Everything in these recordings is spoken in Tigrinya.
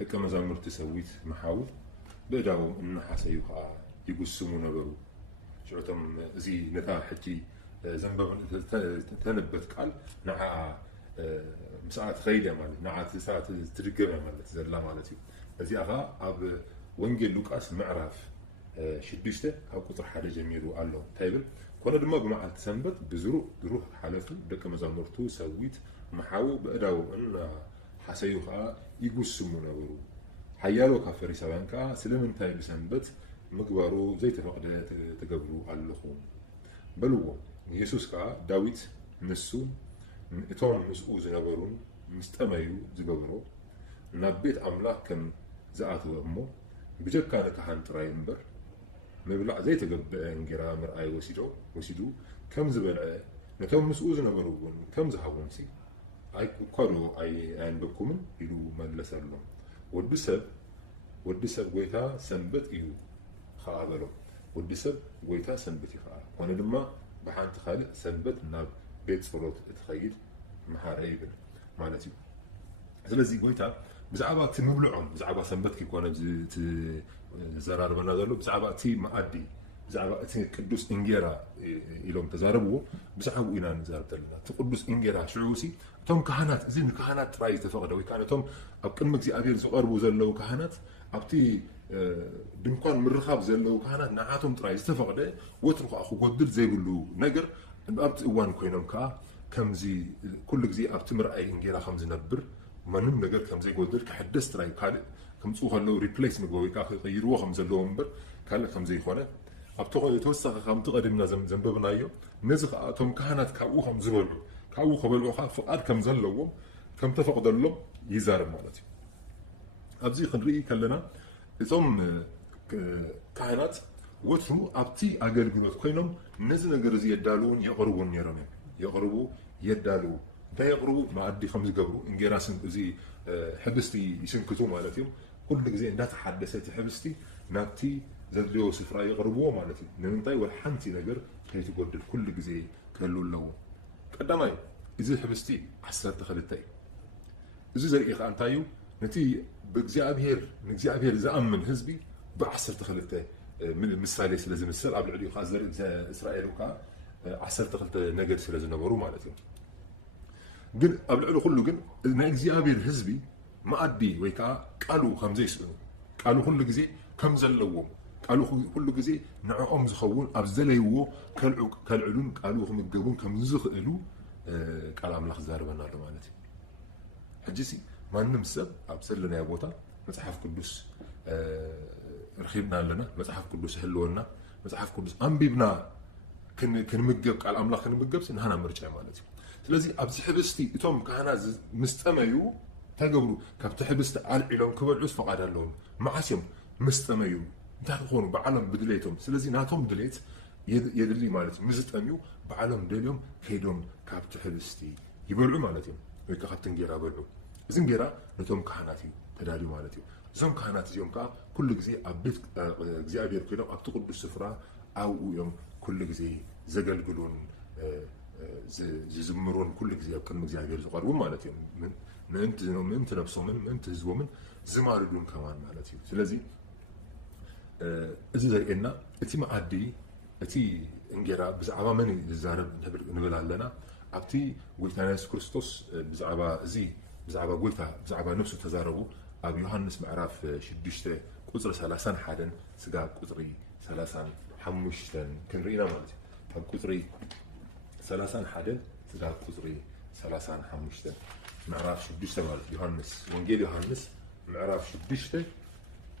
ደቀ መዛሙርት ሰዊት መሓው በዳው እናሓሰዩ ከዓ ይጉስሙ ነበሩ ሽዑቶም እዚ ነታ ሕጂ ዘንበብ ተነበት ቃል ንዓ مساعد خيدة مالت نعت ساعة ترجمة مالت زلا مالتي هذه أغا أب وانجيل لوكاس معرف شديشته أو قطر حاجة جميل وقاله تايبل كنا دم بمعه تسنبت بزروح حالته دك مزامرتو سويت محاو بقداو إن حسيوها يقسمونه ورو حيالو كفريسوان كا سلمن تايب سنبت مقبرو زي تفقده تقبلو علخون بلو يسوس كا داويت نسو إتون مسؤول زنبرون مستمعيو زببرو نبيت أملاك كم زعاتو أمو بجد كان كهان ترايمبر مبلع زي تقب إنجرا مرأي وسيدو كم زبلع نتون مسؤول زنبرون كم زحوون سي أي كارو أي عين بكم يلو مدلس لهم ودسب ويتا سنبت إيو خابلو ودسب ويتا سنبت خاب وانا لما بحانت خالق سنبت ناب بيت صورت تخيل محاري بن مالتي ስለዚህ ጎይታ ብዛዕባ እቲ ምብልዖም ብዛዕባ ሰንበት ክኮነ ዘራርበና ዘሎ ብዛዕባ እቲ መኣዲ ብዛዕባ እቲ ቅዱስ እንጌራ ኢሎም ተዛረብዎ ብዛዕባ ኢና ንዛረብ ዘለና እቲ ቅዱስ እንጌራ ሽዑሲ እቶም ካህናት እዚ ንካህናት ጥራይ ዝተፈቀደ ወይ ከዓ እቶም ኣብ ቅድሚ እግዚኣብሔር ዝቐርቡ ዘለው ካህናት ኣብቲ ድንኳን ምርኻብ ዘለው ካህናት ንዓቶም ጥራይ ዝተፈቀደ ወትሩ ከዓ ክጎድል ዘይብሉ ነገር ኣብቲ እዋን ኮይኖም ከዓ كمزي كل جزء أبتمر أي إنجيلا خمس نبر ما نم نجر كمزي قدر كحدث تراي كال كم سوق هلو ريبليس مجوي كأخذ يروح خمس اللومبر كال خمسة خانة أبتوع توسع خم تقدم لازم زنب بنايو نزق أتوم كهنات كأو خمس بلو كأو خبل وخاف فقار كم زلوا كم تفقد اللوم يزار مالتي أبزي خنري كلنا إذا كهنات وترو أبتي أجر جنود كينهم نزل جرزي الدالون يقربون يرمي يقربوا يدالو تا يقربوا ما عدي خمس قبروا انجراسن زي حبستي يسنكتو مالتهم كل جزء اندات حدثت حبستي ناتي زدلو سفرا يقربوا مالتي ننطي والحنتي نجر كي تقدر كل جزء كلو لو قدامي اذا حبستي حسرت خلتي اذا زي انتايو نتي بእግዚአብሔር زامن حزبي بحسرت خلتي من المثال لازم السر قبل عليو خازر اسرائيل وكا عسرت خلت نجد سلازم نبرو مالتهم جن قبل علو كله جن نأجزيابير حزبي ما أدي ويكا قالوا خمسة يسألوا قالوا كل جزء كم زلوا قالوا كل جزء نعم زخون أبزلوا كالعلون قالوا هم الجبون كم زخلوا كلام لخزار بنار مالتي حجسي ما نمسب أبسلنا يا بوتا متحف قدوس رخيبنا لنا متحف قدوس هلولنا متحف قدوس أنبيبنا كن مجب قال أملاك كن مجب سن هنا مرجع مالتي ስለዚህ ኣብዚ ሕብስቲ እቶም ካህናት ምስተመዩ ተገብሩ ካብቲ ሕብስቲ ኣልዒሎም ክበልዑስ ፈቃድ ኣለዎም መዓስዮም ምስተመዩ እንታይ ክኾኑ ብዓለም ብድሌቶም ስለዚ ናቶም ድሌት የድሊ ማለት ምዝጠምዩ ብዓለም ደልዮም ከይዶም ካብቲ ሕብስቲ ይበልዑ ማለት እዮም ወይ ከዓ ካብቲ እንጌራ በልዑ እዚ እንጌራ ነቶም ካህናት እዩ ተዳልዩ ማለት እዩ እዞም ካህናት እዚኦም ከዓ ኩሉ ግዜ ኣብ ቤት እግዚኣብሔር ኮይኖም ኣብቲ ቅዱስ ስፍራ ኣብኡ እዮም ኩሉ ግዜ ዘገልግሉን زمرون كل جزء كل مجزء غير زقارون مالتهم من أنت نفسهم من أنت زومن زماردون كمان مالتهم سلزي إذا إننا أتي ما عدي أتي إنجرا بزعبا من الزارب نبل علينا أبتي ويتناس كريستوس بزعبا زي بزعبا قلتها بزعبا نفسه تزاربوا أبي يوحنس معرف شدشته قطر سلاسان حدا سجا قطري سلاسان حمشتن كن رينا مالتي هم قطري سلاسان حدا سداد قطري سلاسان حمشته معراف شدشته مالت يوحنس وانجيل يوحنس معراف شدشته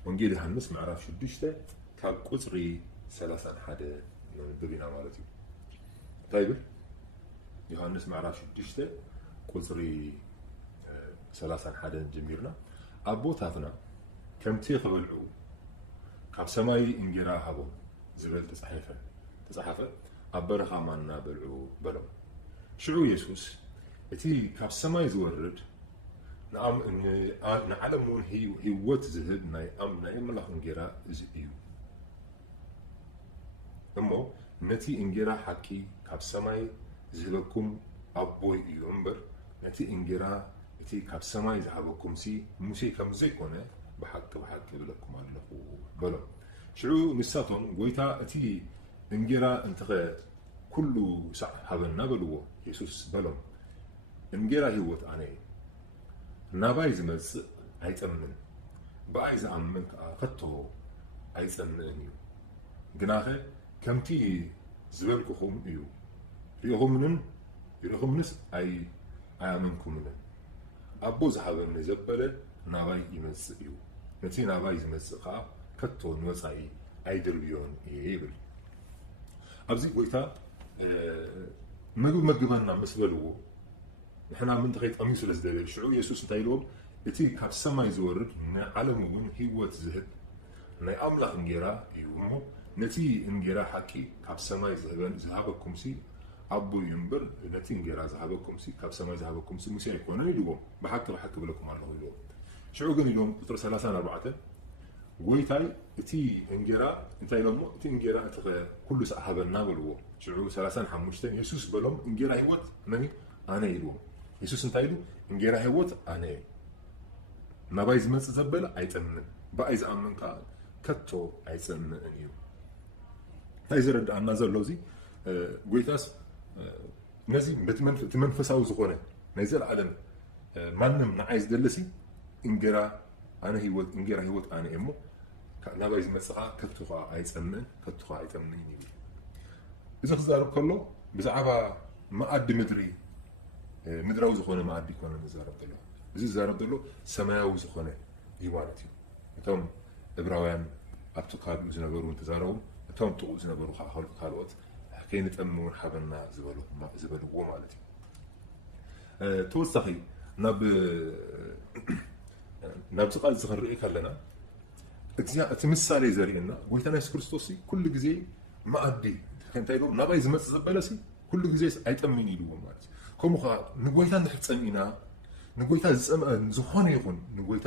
وانجيل يوحنس معراف شدشته كاب قطري سلاسان حدا ببينا مالتي طيب يوحنس معراف شدشته قطري سلاسان حدا جميرنا أبوتاتنا كم تيخبلعو كاب سماي انجرا هبو زبل تصحفه أبرها ما نابلعو بلو شعو يسوس اتي كاب سماي زورد نعم نعلمون هي وات زهد ناي ناي ملاح انجرا زئيو امو نتي انجرا حكي كاب سماي زهبكم أبوي يومبر نتي انجرا እቲ ካብ ሰማይ ዝሃበኩም ሲ ሙሴ ከም ዘይኮነ ብሓቂ ይብለኩም ኣለኹ በሎም ሽዑ ንሳቶም ጎይታ እቲ እንጌራ እንተኸ ኩሉ ሳዕ ሃበና በልዎ ኢየሱስ በሎም እንጌራ ህይወት ኣነ ናባይ ዝመጽእ ኣይጠምን ብኣይ ዝኣምን ከዓ ከቶ ኣይጸንዕን እዩ ግናኸ ከምቲ ዝበልኩኹም እዩ ሪኢኹምንስ ኣያመንኩምን ኣቦ ዝሃበኒ ዘበለ ናባይ ይመጽእ እዩ ነቲ ናባይ ዝመጽእ ከዓ ከቶ ንወፃኢ ኣይደልዮን እየ ይብል ኣብዚ ጎይታ ምግቢ መግበና ምስ በልዎ ንሕና ምንታይ ከይጠምዩ ስለ ዝደልዩ ሽዑ ኢየሱስ እንታይ ኢልዎም እቲ ካብ ሰማይ ዝወርድ ንዓለም እውን ህይወት ዝህብ ናይ ኣምላኽ እንጌራ እዩ እሞ ነቲ እንጌራ ሓቂ ካብ ሰማይ ዝሃበኩም ሲ ኣቦ እዩ እምበር ነቲ እንጌራ ዝሃበኩም ሲ ካብ ሰማይ ዝሃበኩም ሲ ሙሴ ኣይኮነን ኢልዎም ብሓቂ ብለኩም ኣለኹ ኢልዎም ሽዑ ግን ኢሎም ቁጥሪ 34 ጎይታይ እቲ እንጌራ እንታይ ኢሎሞ እቲ እንጌራ እቲ ኩሉ ሰዕ ሃበና በልዎ ሽዑ 35 ኢየሱስ በሎም እንጌራ ህይወት መኒ ኣነ ኢልዎም ኢየሱስ እንታይ ኢሉ እንጌራ ህይወት ኣነ ናባይ ዝመጽእ ዘበለ ኣይጸንን ብኣይ ዝኣምን ከዓ ከቶ ኣይጸንዕን እዩ እንታይ ዝረዳእና ዘሎ እዚ ጎይታስ ነዚ እቲ መንፈሳዊ ዝኾነ ናይ ዘለዓለም ማንም ንዓይ ዝደለሲ እንጌራ ህይወት ኣነ እሞ ናባይ ዝመጽእ ከዓ ከቶ ከዓ ኣይጸንዕን ከቶ ከዓ ኣይጠምንን እዩ እዚ ክዛረብ ከሎ ብዛዕባ መኣዲ ምድራዊ ዝኾነ መኣዲ ኮነ ዝዛረብ ዘሎ እዚ ዝዛረብ ዘሎ ሰማያዊ ዝኾነ እዩ ማለት እዩ እቶም ዕብራውያን ኣብቲ ካብኡ ዝነበሩ ተዛረቡ እቶም ጥቑ ዝነበሩ ካልኦት ከይንጠምም እውን ሓበና ዝበልዎ ማለት እዩ ተወሳኺ ናብ ቃል እዚ ክንርኢ ከለና እቲ ምሳሌ ዘርእየና ጎይታና ኢየሱስ ክርስቶስ ኩሉ ግዜ መኣዲ እንታይ ኢሎም ናባይ ዝመጽእ ዘበለሲ ኩሉ ግዜ ኣይጠምን ኢልዎ ማለት እዩ ከምኡ ከዓ ንጎይታ እንድሕር ፀሚእና ንጎይታ ዝፀምአ ዝኾነ ይኹን ንጎይታ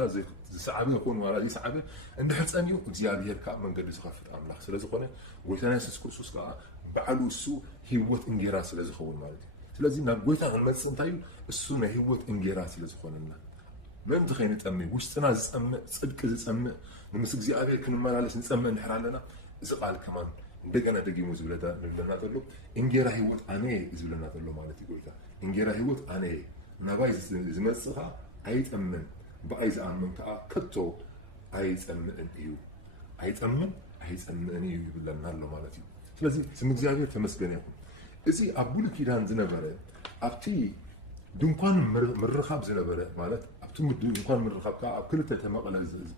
ዝሰዓበ ይኹን ዋላ ዘይሰዓበ እንድሕር ፀሚኡ እግዚኣብሔር ከዓ መንገዲ ዝኸፍት ኣምላኽ ስለ ዝኾነ ጎይታና ኢየሱስ ክርስቶስ ከዓ ባዕሉ እሱ ህይወት እንጌራ ስለ ዝኸውን ማለት እዩ ስለዚ ናብ ጎይታ ክንመጽእ እንታይ እዩ እሱ ናይ ህይወት እንጌራ ስለ ዝኾነና ምእንቲ ከይንጠምይ ውሽጥና ዝፀምእ ፅድቂ ዝፀምእ ንምስ እግዚኣብሔር ክንመላለስ ንፀምእ እንድሕር ኣለና እዚ ቃል ከማን እንደገና ደጊሙ ዝብለና ዘሎ እንጌራ ህይወት ኣነ ዝብለና ዘሎ ማለት እዩ ጎይታ እንጌራ ህይወት ኣነ ናባይ ዝመጽእ ከዓ ኣይጠምን ብኣይ ዝኣምን ከዓ ከቶ ኣይጸንዕን እዩ ኣይጸንዕን እዩ ይብለና ኣሎ ማለት እዩ ስለዚ ስም እግዚኣብሔር ተመስገነ ይኹን እዚ ኣብ ብሉይ ኪዳን ዝነበረ ኣብቲ ድንኳን ምርኻብ ዝነበረ ማለት ኣብቲ ድንኳን ምርኻብ ከዓ ኣብ ክልተ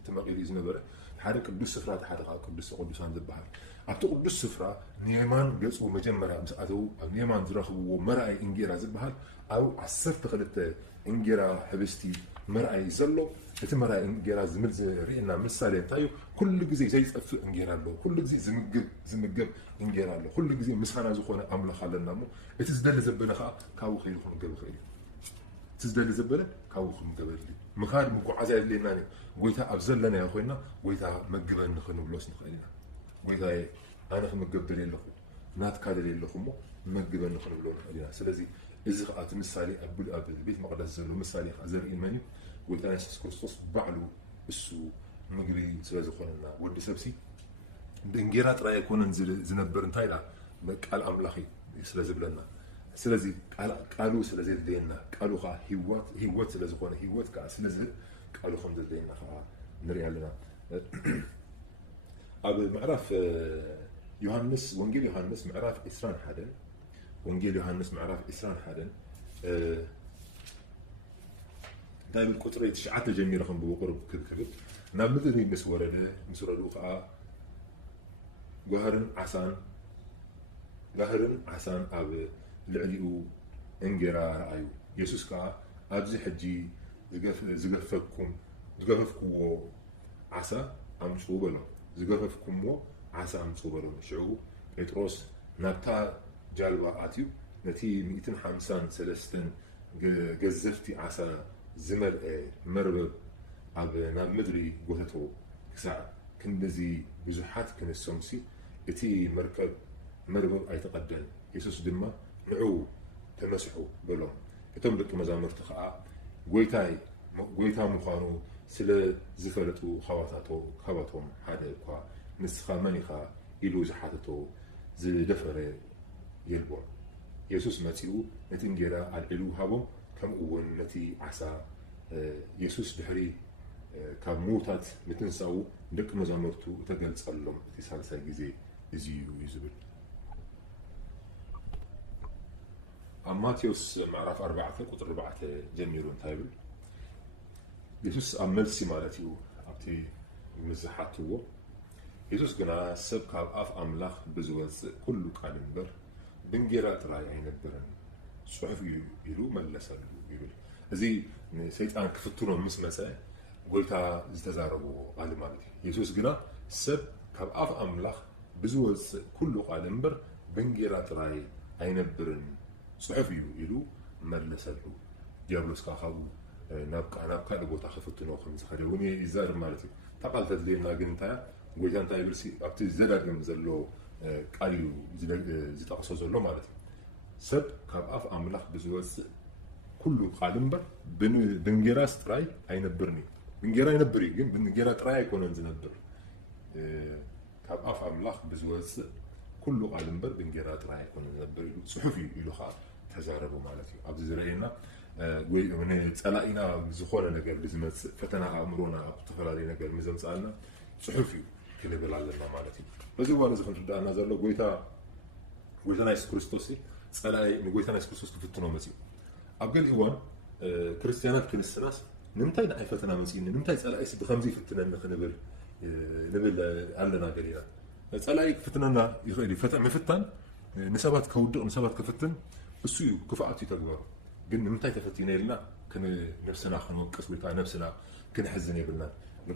ተመቒሉ ዝነበረ ሓደ ቅዱስ ስፍራ ሓደ ከዓ ቅዱስ ቅዱሳን ዝበሃል ኣብቲ ቅዱስ ስፍራ ንየማን ገጹ መጀመርያ ምስ ኣተው ኣብ ንየማን ዝረኽብዎ መርኣይ እንጌራ ዝበሃል ኣብ 12 እንጌራ ሕብስቲ መርኣይ ዘሎ እቲ መርኣይ እንጌራ ዝምል ዝርእየና ምሳሌ እንታይ እዩ ኩሉ ግዜ ዘይፀፍእ እንጌራ ኣሎ ኩሉ ግዜ ዝምገብ እንጌራ ኣሎ ኩሉ ግዜ ምስኻና ዝኾነ ኣምላኽ ኣለና እሞ እቲ ዝደሊ ዘበለ ከዓ ካብኡ ከይዱ ክንገብ ይኽእል እዩ እቲ ዝደሊ ዘበለ ካብኡ ክንገበል እዩ ምኻድ ምጓዓዝያ የድልየና ጎይታ ኣብ ዘለናዮ ኮይና ጎይታ መግበኒ ክንብሎስ ንኽእል ኢና ጎይታዬ ኣነ ክምገብ ደልየ ኣለኹ ናትካ ደልየ ኣለኹ እሞ መግበኒ ክንብሎ ንኽእል ኢና ስለዚ እዚ ከዓ እቲ ምሳሌ ኣብ ቤት መቕደስ ዘሎ ምሳሌ ከዓ ዘርኢ መን እዩ ጎይታና ኢየሱስ ክርስቶስ ባዕሉ እሱ ምግቢ ስለ ዝኾነና ወዲ ሰብሲ እንጌራ ጥራይ ኣይኮነን ዝነብር እንታይ ዳ ቃል ኣምላኽ ስለ ዝብለና ስለዚ ቃሉ ስለ ዘድልየና ቃሉ ከዓ ህይወት ስለ ዝኾነ ህይወት ከዓ ስለ ዝህብ ቃሉ ከም ዘድልየና ከዓ ንርኢ ኣለና ኣብ ምዕራፍ ዮሃንስ ወንጌል ዮሃንስ ምዕራፍ 21 ወንጌል ዮሃንስ ምዕራፍ 21 دائما القطري تشعات جميلة خم بوقرب كذب نمدني مس ورد وقع جهرن عسان أب العليو إنجرا رأيو يسوع كا أبزي حجي زقفكم عسى أم شوبلو زقفكم عسى أم شوبلو شعو بطرس نبتا جالبا آتيو نتي 250 سلستن جزفتي عسى زمر مربب أب نام مدري قوتو كساع كندزي بزحات كن السمسي اتي مربب أيتقدم يسوس دما نعو تمسحو بلهم كتم لك مزامر تخاء ጎይታ ምዃኑ ስለ ዝፈለጡ ካባቶም ሓደ እኳ ንስኻ መን ኢኻ ኢሉ ዝሓተቶ ዝደፈረ የልቦን ኢየሱስ መጺኡ ነቲ እንጀራ ኣልዒሉ ሃቦም ከምኡ እውን ነቲ ዓሳ ኢየሱስ ድሕሪ ካብ ምውታት ምትንሳኡ ደቂ መዛሙርቱ ተገልጸሎም እቲ ሳልሳይ ግዜ እዚ እዩ ዝብል ኣብ ማቴዎስ ምዕራፍ 4 ቁጥሪ 4 ጀሚሩ እንታይ ይብል ኢየሱስ ኣብ መልሲ ማለት እዩ ኣብቲ ምዝሓትዎ ኢየሱስ ግና ሰብ ካብ ኣፍ ኣምላኽ ብዝወፅእ ኩሉ ቃል እምበር ብእንጀራ ጥራይ ኣይነብርን ጽሑፍ እዩ ኢሉ መለሰሉ ይብል እዚ ሰይጣን ክፍትኖ ምስ መፀ ጎይታ ዝተዛረቦ ቃል ማለት እዩ ኢየሱስ ግና ሰብ ካብ ኣፍ ኣምላኽ ብዝወፅእ ኩሉ ቃል እምበር ብእንጀራ ጥራይ ኣይነብርን ጽሑፍ እዩ ኢሉ መለሰሉ ዲያብሎስ ካብኡ ናብ ካልእ ቦታ ክፍትኖ ከም ዝኸደ እውን ይዛረብ ማለት እዩ ታቃል ተድልየና ግን እንታይ ጎይታ እንታይ ይብል ኣብቲ ዘዳግም ዘሎ ቃል እዩ ዝጠቕሶ ዘሎ ማለት እዩ ሰብ ካብ ኣፍ ኣምላኽ ብዝወፅእ ኩሉ ቃል እምበር ብእንጀራስ ጥራይ ኣይነብርን እዩ ብእንጀራ ይነብር እዩ ግን ብእንጀራ ጥራይ ኣይኮነን ዝነብር ካብ ኣፍ ኣምላኽ ብዝወፅእ ኩሉ ቃል እምበር ብእንጀራ ጥራይ ኣይኮነን ዝነብር ኢሉ ጽሑፍ እዩ ኢሉ ከዓ ተዛረቡ ማለት እዩ ኣብዚ ዝረአየና ፀላኢና ዝኾነ ነገር ብዝመፅእ ፈተና ኣእምሮና ዝተፈላለዩ ነገር ምዘምፃልና ጽሑፍ እዩ ክንብል ኣለና ማለት እዩ በዚ እዋን እዚ ክንርዳእና ዘሎ ጎይታ ናይ ኢየሱስ ክርስቶስ ፀላኢ ንጎይታ ናይ ኢየሱስ ክርስቶስ ክፍትኖ መፅኡ ኣብ ገለ እዋን ክርስቲያናት ክንስናስ ንምንታይ ንዓይ ፈተና መፅእኒ ንምንታይ ፀላኢስ ብከምዚ ይፍትነኒ ክንብል ኣለና ገሊና ፀላኢ ክፍትነና ይኽእል እዩ ምፍታን ንሰባት ከውድቕ ንሰባት ክፍትን እሱ እዩ ክፍኣት እዩ ተግባሩ ግን ንምንታይ ተፈቲነ ኢልና ነብስና ክንወቅስ ወይ ከዓ ነብስና ክንሕዝን የብልና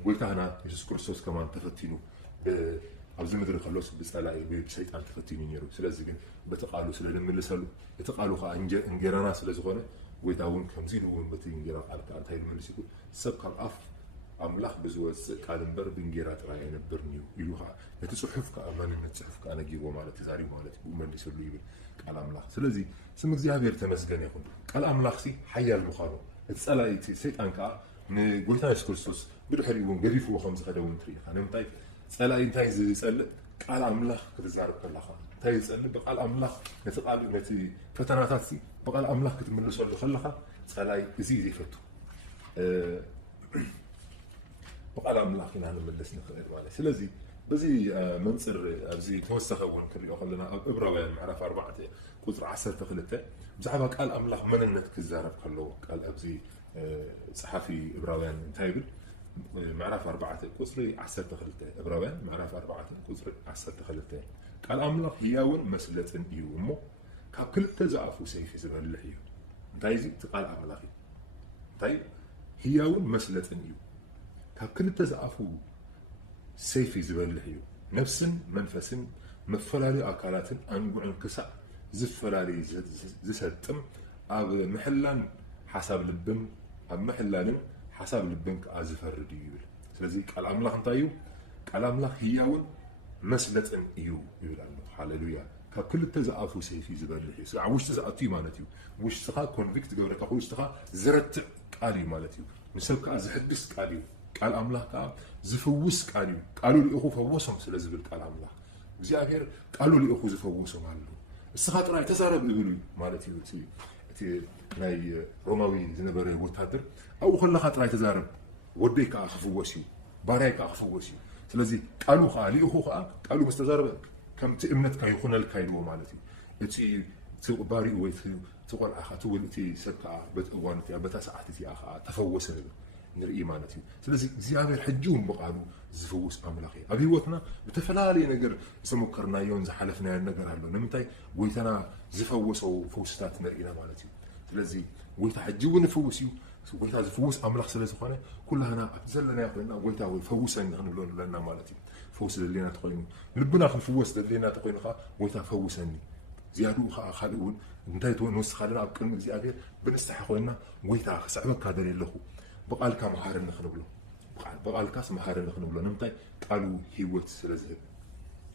ጎይታና ኢየሱስ ክርስቶስ ከማን ተፈቲኑ ኣብዚ ምድሪ ከሎስ ብፀላኢ ብሰይጣን ተፈቲኑ ነይሩ ስለዚ ግን በቲ ቃሉ ስለንምልሰሉ እቲ ቃሉ ከዓ እንጀራና ስለዝኾነ ጎይታ እውን ከምዚ ኢሉ እውን በቲ እንጀራ ቃል ከዓ እንታይ ንምልስ ይኩን ሰብ ካብ ኣፍ ኣምላኽ ብዝወፅእ ቃል እምበር ብእንጀራ ጥራይ ኣይነብርን እዩ ኢሉ ከዓ ነቲ ጽሑፍ ከዓ ማንነት ጽሑፍ ከዓ ነጊቦ ማለት ተዛሪቡ ማለት እዩ መሊሰሉ ይብል ቃል ኣምላኽ ስለዚ ስም እግዚኣብሔር ተመስገን ይኹን ቃል ኣምላኽ ሓያል ምዃኑ እቲ ፀላኢ ሰይጣን ከዓ ንጎይታ ኢየሱስ ክርስቶስ ብድሕሪኡ እውን ገዲፍዎ ከም ዝኸደ እውን ትርኢ ኢኻ ንምንታይ ፀላኢ እንታይ ዝፀልእ ቃል ኣምላኽ ክትዛረብ ከለኻ እንታይ ዝፀልእ ብቃል ኣምላኽ ነቲ ፈተናታት ብቃል ኣምላኽ ክትምልሰሉ ከለኻ ፀላኢ እዚ ዘይፈቱ ብቃል ኣምላኽ ኢና ንምልስ ንኽእል ማለት ስለዚ በዚ መንፅር ኣብዚ ተወሰኸ እውን ክንሪኦ ከለና ኣብ ዕብራውያን ምዕራፍ 4 ቁፅሪ 12 ብዛዕባ ቃል ኣምላኽ መንነት ክዛረብ ከለዎ ቃል ኣብዚ ፀሓፊ ዕብራውያን እንታይ ይብል ምዕራፍ 4 ቁፅሪ 12 ዕብራውያን ምዕራፍ 4 ቁፅሪ 12 ቃል ኣምላኽ ህያውን መስለጥን እዩ እሞ ካብ ክልተ ዝኣፉ ሰይፊ ዝበልሕ እዩ እንታይ እዚ እቲ ቃል ኣምላኽ እዩ እንታይ ህያውን መስለጥን እዩ ካብ ክልተ ዝኣፉ ሰይፊ ዝበልሕ እዩ ነፍስን መንፈስን መፈላለዩ ኣካላትን ኣንጉዕን ክሳዕ ዝፈላለዩ ዝሰጥም ኣብ ምሕላን ሓሳብ ልብን ኣብ ምሕላልን ሓሳብ ልብን ከዓ ዝፈርድ እዩ ይብል ስለዚ ቃል ኣምላኽ እንታይ እዩ ቃል ኣምላኽ ህያውን መስለጥን እዩ ይብል ኣሎ ሃሌሉያ ካብ ክልተ ዝኣፉ ሰይፊ ዝበልሕ እዩ ኣብ ውሽጢ ዝኣቱ ማለት እዩ ውሽጢኻ ኮንቪክት ገብረካ ውሽጢኻ ዝረትዕ ቃል እዩ ማለት እዩ ንሰብ ከዓ ዝሕድስ ቃል እዩ ቃል ኣምላኽ ከዓ ዝፍውስ ቃል እዩ ቃሉ ልኢኹ ፈወሶም ስለ ዝብል ቃል ኣምላኽ እግዚኣብሔር ቃሉ ልኢኹ ዝፈውሶም ኣሎ እስኻ ጥራይ ተዛረብ ይብሉ ማለት እዩ እቲ ናይ ሮማዊ ዝነበረ ወታደር ኣብኡ ከለኻ ጥራይ ተዛረብ ወደይ ከዓ ክፍወስ እዩ ባርያይ ከዓ ክፍወስ እዩ ስለዚ ቃሉ ከዓ ልኢኹ ከዓ ቃሉ ምስ ተዛረበ ከምቲ እምነትካ ይኹነልካ ኢልዎ ማለት እዩ እቲ ባሪኡ ወይ እቲ ቆልዓኻ ትብል እቲ ሰብ ከዓ በቲ እዋን እቲ ኣብ በታ ሰዓት እቲኣ ከዓ ተፈወሰ ንርኢ ማለት እዩ ስለዚ እግዚኣብሔር ሕጂ እውን ብቃሉ ዝፍውስ ኣምላኽ እዩ ኣብ ሂወትና ብተፈላለየ ነገር ዝሞከርናዮን ዝሓለፍናዮን ነገር ኣሎ ንምንታይ ጎይታና ዝፈወሶ ፈውስታት ንርኢና ማለት እዩ ስለዚ ጎይታ ሕጂ እውን ይፍውስ እዩ ጎይታ ዝፍውስ ኣምላኽ ስለ ዝኾነ ኩላህና ኣብቲ ዘለና ኮይንና ጎይታ ወይ ፈውሰኒ ክንብሎ ኣለና ማለት እዩ ፈውስ ዘድልየና ተኮይኑ ልብና ክንፍወስ ዘድልየና ተኮይኑ ከዓ ጎይታ ፈውሰኒ ዝያድኡ ከዓ ካልእ እውን እንታይ ንወስኻ ኣለና ኣብ ቅድሚ እግዚኣብሔር ብንስሓ ኮይንና ጎይታ ክስዕበካ ደልየ ኣለኹ بقالك مهارن نخنبله بقالك مهارن نخنبله نمتى قالوا هيوت سلازهب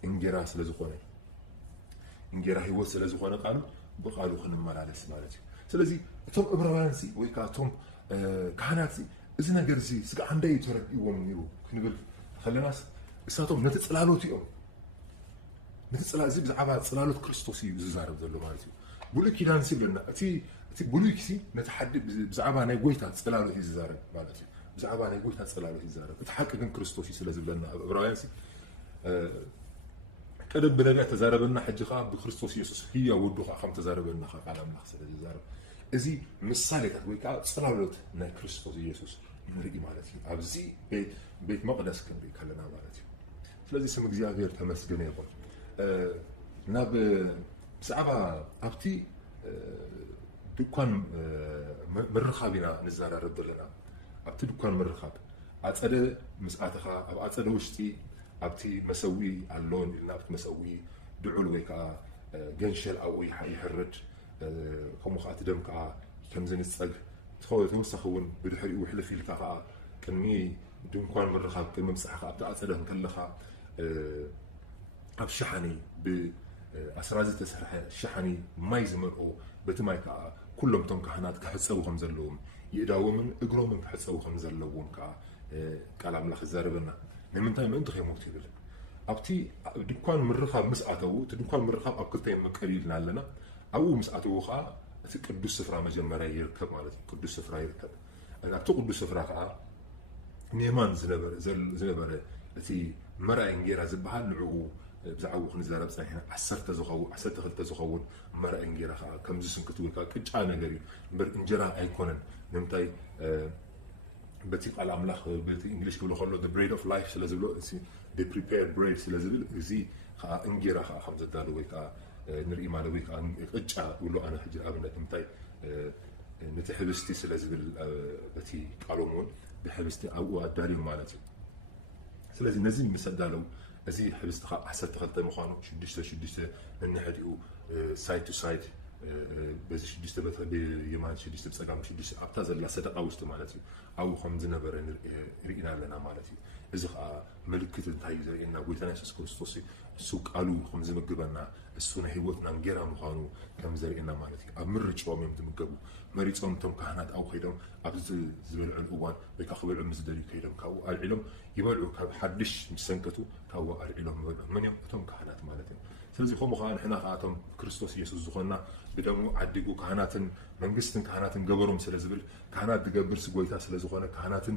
انجرا سلازخونه انجرا هيوت سلازخونه قالوا بقالوا خنمالالس مالتي ስለዚህ እቶም ዕብራውያን ወይ ከዓ እቶም ካህናት እዚ ነገር እዚ ስጋ አንደይ ተረዲዎም ነይሩ ክንብል خليناس እሳቶም ነቲ ጽላሎት እዮም ነቲ ጽላሎት እዚ ብዛዕባ ጽላሎት ክርስቶስ እዩ ዝዛረብ ዘሎ ማለት እዩ ብሉይ ኪዳን ሲብልና እቲ ብሉይ ኪሲ ነቲ ሓዲ ብዛዕባ ናይ ጎይታ ጽላሎት እዩ ዝዛረብ ማለት እዩ ብዛዕባ ናይ ጎይታ ጽላሎት እዩ ዝዛረብ እቲ ሓቂ ግን ክርስቶስ እዩ ስለዝብለና ዕብራውያን ሲ ቀደም ብነቢያት ተዛረበና ሕጂ ኸ ብክርስቶስ ኢየሱስ ህያው ወዱ ኸ ከም ተዛረበና ኸ ቃል አምላኽ ስለ ዝዛረብ እዚ ምሳሌታት ወይ ከዓ ጽላሎት ናይ ክርስቶስ ኢየሱስ ንርኢ ማለት እዩ ኣብዚ ቤት መቅደስ ክንርኢ ከለና ማለት እዩ ስለዚህ ስም እግዚአብሔር ተመስገነ ይሁን ናብ ብዛዕባ ኣብቲ ድኳን ምርኻብ ኢና ንዘራረብ ዘለና ኣብቲ ድኳን ምርኻብ ኣፀደ ምስኣትኻ ኣብ ኣፀደ ውሽጢ ኣብቲ መሰዊ ኣሎን ኢልና ኣብቲ መሰዊ ድዑል ወይ ከዓ ገንሸል ኣብኡ ይሕርድ ከምኡ ከዓ እቲ ደም ከዓ ከም ዝንፀግ ተወሳኺ እውን ብድሕሪኡ ሕልፍ ኢልካ ከዓ ቅድሚ ድንኳን ምርኻብ ቅድሚ ምፅሓኻ ኣብቲ ኣፀደ ከለኻ ኣብ ሸሓኒ ብኣስራዚ ዝተሰርሐ ሸሓኒ ማይ ዝመልኦ በቲ ማይ ከዓ ኩሎም እቶም ካህናት ክሕፀቡ ከም ዘለዎም ይእዳዎምን እግሮምን ክሕፀቡ ከም ዘለዎም ከዓ ቃል ኣምላኽ ይዛረበና ንምንታይ ምእንቲ ከይሞቱ ይብል ኣብቲ ድንኳን ምርኻብ ምስ ኣተዉ እቲ ድንኳን ምርኻብ ኣብ ክልተ ይመቀል ኢልና ኣለና ኣብኡ ምስ ኣተዉ ከዓ እቲ ቅዱስ ስፍራ መጀመርያ ይርከብ ማለት እዩ ቅዱስ ስፍራ ይርከብ ኣብቲ ቅዱስ ስፍራ ከዓ ኔማን ዝነበረ እቲ መርኣይ እንጌራ ዝበሃል ንዕኡ ብዛዕባ ክንዛረብ ፀኒሕና 12 ዝኸውን መርኣይ እንጌራ ከዓ ከምዚ ስንክት ወይ ከዓ ቅጫ ነገር እዩ እምበር እንጀራ ኣይኮነን ንምንታይ በቲ ቃል ኣምላኽ በቲ እንግሊሽ ክብሎ ከሎ the bread of life ስለ ዝብሎ the prepared bread ስለ ዝብል እዚ ከዓ እንጌራ ከዓ ከም ዘዳሉ ወይ ከዓ ንርኢ ማለት ወይ ከዓ ቅጫ ብሎ ኣነ ሕጂ ኣብነት እንታይ ነቲ ሕብስቲ ስለ ዝብል በቲ ቃሎም እውን ብሕብስቲ ኣብኡ ኣዳልዮም ማለት እዩ ስለዚ ነዚ ምስ ኣዳለው እዚ ሕብስቲ ከዓ 12 ምዃኑ 6 ነንሕድኡ ሳይድ ቱ ሳይድ በዚ 6 ብየማን 6 ብፀጋም 6 ኣብታ ዘላ ሰደቃ ውሽጢ ማለት እዩ ኣብኡ ከም ዝነበረ ርኢና ኣለና ማለት እዩ እዚ ከዓ ምልክት እንታይ እዩ ዘርእየና ጎይታና ኢየሱስ ክርስቶስ እሱ ቃሉ ከም ዝምግበና እሱ ናይ ህይወትና እንጌራ ምዃኑ ከም ዘርእየና ማለት እዩ ኣብ ምርጭኦም እዮም ዝምገቡ መሪፆም እቶም ካህናት ኣብኡ ከይዶም ኣብዚ ዝበልዑን እዋን ወይ ከዓ ክበልዑ ምስ ደልዩ ከይዶም ካብኡ ኣልዒሎም ይበልዑ ካብ ሓድሽ ምስ ሰንከቱ ካብኡ ኣልዒሎም ይበልዑ መን እዮም እቶም ካህናት ማለት እዮም ስለዚ ከምኡ ከዓ ንሕና ከዓ እቶም ክርስቶስ ኢየሱስ ዝኾንና ብደሙ ዓዲጉ ካህናትን መንግስትን ካህናትን ገበሮም ስለ ዝብል ካህናት ዝገብር ጎይታ ስለ ዝኾነ ካህናትን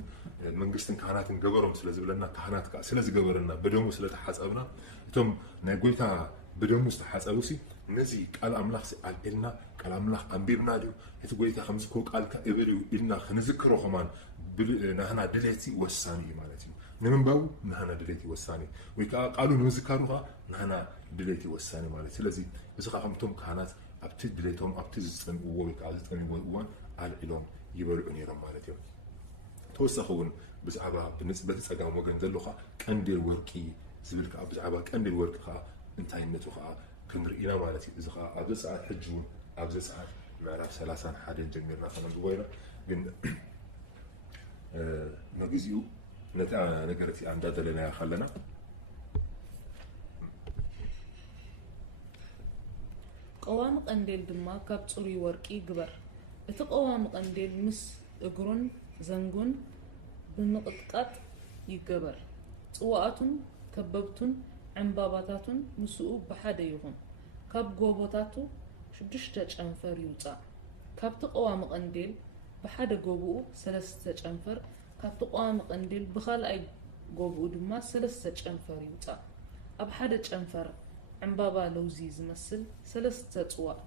መንግስትን ካህናትን ገበሮም ስለ ዝብለና ካህናት ከዓ ስለ ዝገበረና ብደሙ ስለ ተሓፀብና እቶም ናይ ጎይታ ብደሙ ዝተሓፀቡ ሲ ነዚ ቃል ኣምላኽ ኣልዒልና ቃል ኣምላኽ ኣንቢብና ድዩ እቲ ጎይታ ከምዚ ኮ ቃልካ እብል እዩ ኢልና ክንዝክሮ ኸማን ናህና ድሌቲ ወሳኒ እዩ ማለት እዩ ንምንባቡ ናህና ድሌቲ ወሳኒ ወይ ከዓ ቃሉ ንምዝካሩ ከዓ ናህና ድሌቲ ወሳኒ ማለት ስለዚ እዚ ከዓ ከምቶም ካህናት ኣብቲ ድሌቶም ኣብቲ ዝፀንዕዎ ወይ ከዓ ዝፀንዕዎ እዋን ኣልዒሎም ይበልዑ ነይሮም ማለት እዮም ተወሳኺ እውን ብዛዕባ በቲ ፀጋም ወገን ዘሎ ከዓ ቀንዴል ወርቂ ዝብል ከዓ ብዛዕባ ቀንዴል ወርቂ ከዓ እንታይነቱ ከዓ ክንርኢና ማለት እዩ እዚ ከዓ ኣብዚ ሰዓት ሕጂ እውን ኣብዚ ሰዓት ምዕራፍ 31 ጀሚርና ከነንብቦ ኢና ግን ንግዚኡ ነታ ነገር እቲ እንዳደለናያ ከለና ቀዋሚ ቀንዴል ድማ ካብ ጽሩይ ወርቂ ግበር እቲ ቀዋሚ ቀንዴል ምስ እግሩን ዘንጉን ብምቅጥቃጥ ይገበር ጽዋኣቱን ከበብቱን ዕምባባታቱን ምስኡ ብሓደ ይኹን ካብ ጎቦታቱ 6 ጨንፈር ይውፃእ ካብቲ ቀዋሚ ቀንዴል ብሓደ ጎብኡ 3 ጨንፈር ካብቲ ቀዋሚ ቀንዴል ብኻልኣይ ጎብኡ ድማ 3 ጨንፈር ይውፃእ ኣብ ሓደ ጨንፈር ዕምባባ ለውዚ ዝመስል 3 ጽዋእ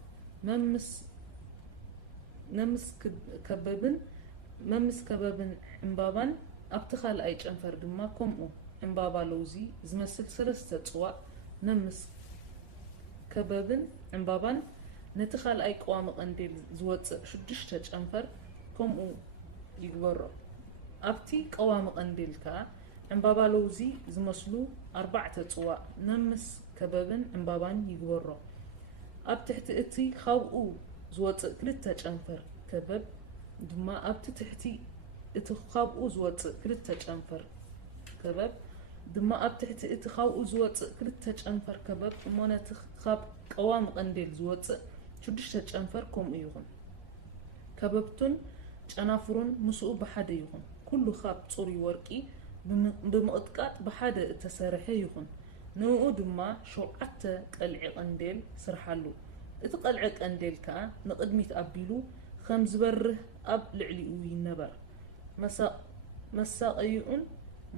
መምስ ከበብን ዕምባባን ኣብቲ ካልኣይ ጨንፈር ድማ ከምኡ ዕምባባ ለውዚ ዝመስል 3 ጽዋእ መምስ ከበብን ዕምባባን ነቲ ካልኣይ ቀዋሚ ቀንዴል ዝወፅእ 6 ጨንፈር ከምኡ ይግበሮ ኣብቲ ቀዋሚ ቀንዴል ከዓ ዕምባባ ለውዚ ዝመስሉ 4 ጽዋእ መምስ ከበብን ዕምባባን ይግበሮ ኣብ ትሕቲ እቲ ካብኡ ዝወፅእ 2 ጨንፈር ከበብ ድማ ኣብቲ ትሕቲ እቲ ካብኡ ዝወፅእ 2 ጨንፈር ከበብ ድማ ኣብ ትሕቲ እቲ ካብኡ ዝወፅእ 2 ጨንፈር ከበብ እሞነቲ ካብ ቀዋሚ ቀንዴል ዝወፅእ 6 ጨንፈር ከምኡ ይኹን ከበብቱን ጨናፍሩን ምስኡ ብሓደ ይኹን ኩሉ ካብ ጽሩይ ወርቂ ብምቕጥቃጥ ብሓደ እተሰርሐ ይኹን ንኡ ድማ 7 ቀልዒ ቀንዴል ስርሓሉ እቲ ቀልዒ ቀንዴል ከዓ ንቅድሚት ኣቢሉ ከም ዝበርህ ኣብ ልዕሊኡ ይነበር መሳቀዩን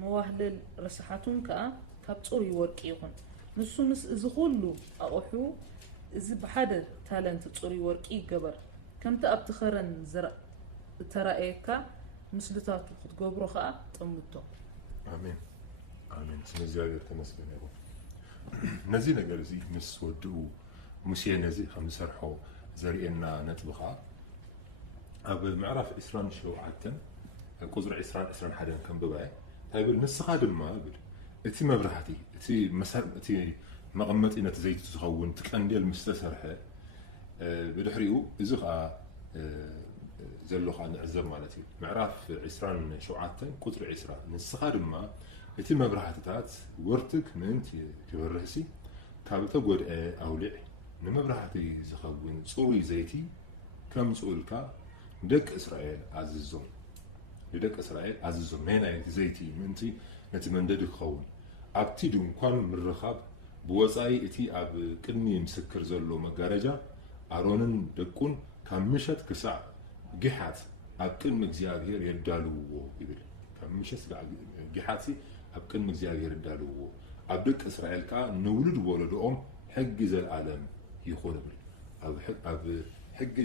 መዋህለል ርስሓቱን ከዓ ካብ ጽሩይ ወርቂ ይኹን ንሱ ምስ እዚ ኩሉ ኣቑሑ እዚ ብሓደ ታለንት ጽሩይ ወርቂ ይገበር ከምቲ ኣብቲ ኸረን ተራእየካ ምስልታቱ ክትገብሮ ከዓ ጥምቶ አሜን አሜን ስለዚህ እግዚአብሔር ተመስገን ይሁን ነዚ ነገር እዚ ምስ ወድኡ ሙሴ ነዚ ከም ዝሰርሖ ዘርእየና ነጥብኻ ኣብ ምዕራፍ 27 ቁፅሪ 21 ከም ብባይ ታይብል ንስኻ ድማ ብል እቲ መብራህቲ እቲ መቐመጢ ነቲ ዘይቲ ዝኸውን ትቀንዴል ምስ ተሰርሐ ብድሕሪኡ እዚ ከዓ ዘሎኻ ንዕዘብ ማለት እዩ ምዕራፍ 27 ቁፅሪ 20 ንስኻ ድማ እቲ መብራህትታት ወርትክ ምእንቲ ክበርህሲ ካብ ተጎድአ ኣውሊዕ ንመብራህቲ ዝኸውን ጽሩይ ዘይቲ ከም ጽኡልካ ደቂ እስራኤል ኣዝዞም ንደቂ እስራኤል ኣዝዞም ናይ ዘይቲ ምእንቲ ነቲ መንደዲ ክኸውን ኣብቲ ድንኳን ምርኻብ ብወፃኢ እቲ ኣብ ቅድሚ ምስክር ዘሎ መጋረጃ ኣሮንን ደቁን ካብ ምሸት ክሳዕ ጊሓት ኣብ ቅድሚ እግዚአብሔር የዳልውዎ ይብል ካብ ምሸት ጊሓት ኣብ ቅድሚ እግዚአብሔር የዳልውዎ ኣብ ደቂ እስራኤል ከዓ ንውሉድ ወለዶኦም ሕጊ ዘለዓለም ይኹን ይብል ኣብ ሕጊ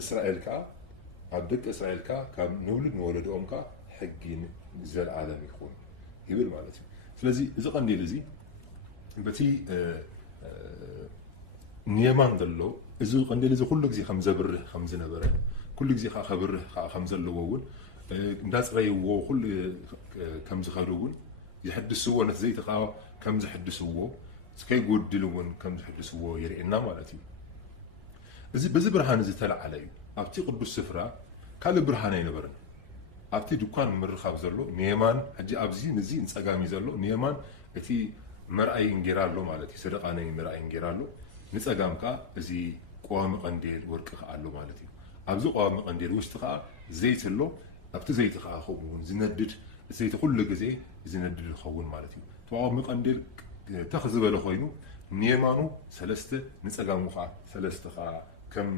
እስራኤል ከዓ ኣብ ደቂ እስራኤል ከዓ ካብ ንውሉድ ወለዶኦም ከዓ ሕጊ ዘለዓለም ይኹን ይብል ማለት እዩ ስለዚ እዚ ቀንዴል እዚ በቲ ንየማን ዘሎ እዚ ቀንዴል እዚ ኩሉ ግዜ ከም ዘብርህ ከም ዝነበረ ኩሉ ግዜ ከዓ ከብርህ ከም ዘለዎ እውን እንዳፅረይዎ ኩሉ ከም ዝኸዱ እውን ይሕድስዎ ነቲ ዘይቲ ከዓ ከም ዝሕድስዎ ከይጎድል እውን ከም ዝሕድስዎ የርእየና ማለት እዩ እዚ በዚ ብርሃን እዚ ተለዓለ እዩ ኣብቲ ቅዱስ ስፍራ ካልእ ብርሃን ኣይነበረን ኣብቲ ድኳን ምርኻብ ዘሎ ንየማን ሕጂ ኣብዚ ነዚ ንፀጋሚ ዘሎ ንየማን እቲ መርኣይ እንጌራ ኣሎ ማለት እዩ ሰደቃ ናይ መርኣይ እንጌራ ኣሎ ንፀጋም ከዓ እዚ ቆዋሚ ቀንዴል ወርቂ ከዓ ኣሎ ማለት እዩ ኣብዚ ቆዋሚ ቀንዴል ውሽጢ ከዓ ዘይቲ ኣሎ ኣብቲ ዘይቲ ከዓ ከምኡውን ዝነድድ ዘይቲ ኩሉ ግዜ ዝነድድ ይኸውን ማለት እዩ ቆዋሚ ቀንዴል ተኽ ዝበለ ኮይኑ ንየማኑ 3 ንፀጋሙ ከዓ 3 ከዓ ከም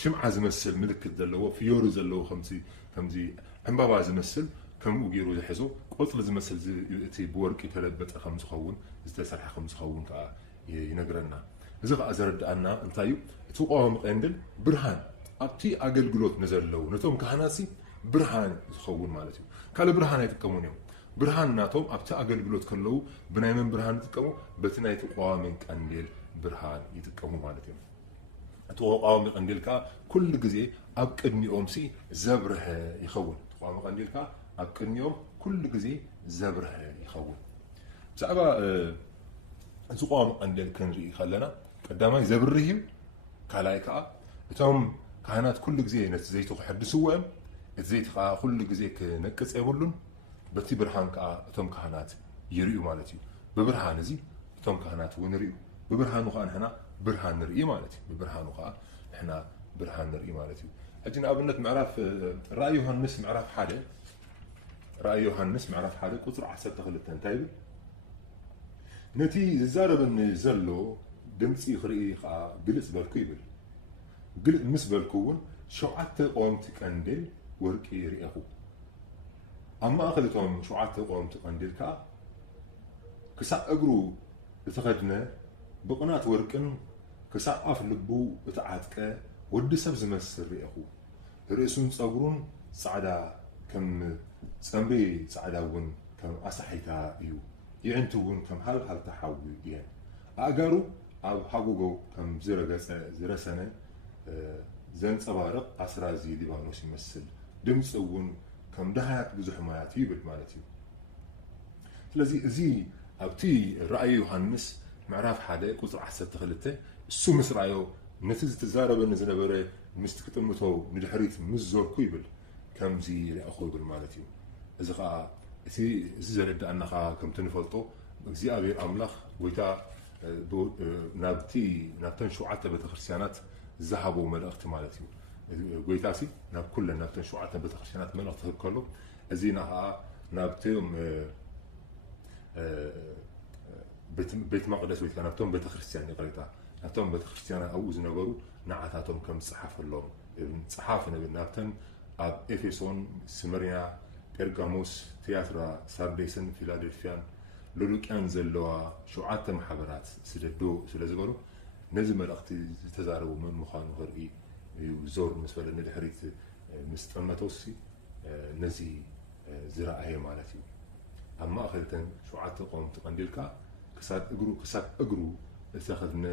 ሽምዓ ዝመስል ምልክት ዘለዎ ፍዮሪ ዘለዎ ከምዚ ዕምባባ ዝመስል ከምኡ ገይሩ ዝሕዞ ቆፅሊ ዝመስል እቲ ብወርቂ ተለበጠ ከም ዝኸውን ዝተሰርሐ ከም ዝኸውን ከዓ ይነግረና እዚ ከዓ ዘረድኣና እንታይ እዩ እቲ ቆዋሚ ቀንዴል ብርሃን ኣብቲ ኣገልግሎት ንዘለዉ ነቶም ካህናት ብርሃን ዝኸውን ማለት እዩ ካልእ ብርሃን ኣይጥቀሙን እዮም ብርሃን ናቶም ኣብቲ ኣገልግሎት ከለዉ ብናይ መን ብርሃን ይጥቀሙ በቲ ናይቲ ቆዋሚ ቀንዴል ብርሃን ይጥቀሙ ማለት እዮም እቲ ቆዋሚ ቀንዴል ከዓ ኩሉ ግዜ ኣብ ቅድሚኦም ዘብርሀ ይኸውን ቆዋሚ ቀንዴል ከዓ ኣብ ቅድሚኦም ኩሉ ግዜ ዘብርሀ ይኸውን ብዛዕባ እዚ ቆዋሚ ቀንዴል ክንርኢ ከለና ቀዳማይ ዘብርህ እዩ ካልኣይ ከዓ እቶም ካህናት ኩሉ ግዜ ነቲ ዘይቲ ክሕድስዎ እዮም እቲ ዘይቲ ከዓ ኩሉ ግዜ ክነቅፅ የብሉን በቲ ብርሃን ከዓ እቶም ካህናት ይርዩ ማለት እዩ ብብርሃን እዚ እቶም ካህናት እውን ይርዩ ብብርሃኑ ከዓ ንሕና ብርሃን ንርኢ ማለት እዩ ብብርሃኑ ከዓ ንሕና ብርሃን ንርኢ ማለት እዩ ሕጂ ንኣብነት ምዕራፍ ራእይ ዮሃንስ ምዕራፍ 1 ቁፅሪ 12 እንታይ ይብል ነቲ ዝዛረበኒ ዘሎ ድምፂ ክርኢ ከዓ ግልፅ በልኩ ይብል ግልፅ ምስ በልኩ እውን 7 ቆወምቲ ቀንዴል ወርቂ ርኢኹ ኣብ ማእኸል እቶም 7 ቆወምቲ ቀንዴል ከዓ ክሳዕ እግሩ እተኸድነ ብቕናት ወርቅን ክሳዕ ኣፍ ልቡ እተዓጥቀ ወዲ ሰብ ዝመስል ርኢኹ ርእሱን ፀጉሩን ፃዕዳ ከም ፀምሪ ፃዕዳ እውን ከም ኣሳሒታ እዩ ይዕንቱ እውን ከም ሃልሃልታ ሓዊ እየን ኣእጋሩ ኣብ ሃጎጎ ከም ዝረገፀ ዝረሰነ ዘንፀባርቕ ኣስራዚ ሊባኖስ ይመስል ድምፂ እውን ከም ዳሃያት ብዙሕ ማያት ይብል ማለት እዩ ስለዚ እዚ ኣብቲ ራእይ ዮሃንስ ምዕራፍ 1 ቁፅሪ 12 እሱ ምስ ረኣዮ ነቲ ዝተዛረበኒ ዝነበረ ምስቲ ክጥምቶ ንድሕሪት ምስ ዞርኩ ይብል ከምዚ ርአኹ ይብል ማለት እዩ እዚ ከዓ እቲ ዘረድኣና ከዓ ከምቲ ንፈልጦ እግዚኣብሔር ኣምላኽ ጎይታ ናብተን 7 ቤተክርስትያናት ዝሃቦ መልእኽቲ ማለት እዩ ጎይታሲ ናብ ኩለን ናብተን 7 ቤተክርስትያናት መልእኽቲ ከሎ እዚና ናብቶም ቤት መቅደስ ወይ ናብቶም ቤተክርስትያን ይቀሪታ ናብቶም ቤተክርስትያናት ኣብኡ ዝነበሩ ንዓታቶም ከም ዝፅሓፈሎም ፅሓፍ ነብል ናብተን ኣብ ኤፌሶን ስምርያ ጴርጋሞስ ቲያትራ ሳርዴስን ፊላዴልፊያን ሎዶቅያን ዘለዋ 7 ማሕበራት ስደዶ ስለዝበሉ ነዚ መልእኽቲ ዝተዛረቡ ምን ምዃኑ ክርኢ ዞር ምስ በለኒ ድሕሪት ምስ ጠመቶሲ ነዚ ዝረኣየ ማለት እዩ ኣብ ማእኸልተን 7 ቆምቲ ቀንዲልካ ክሳድ እግሩ እተኸድነ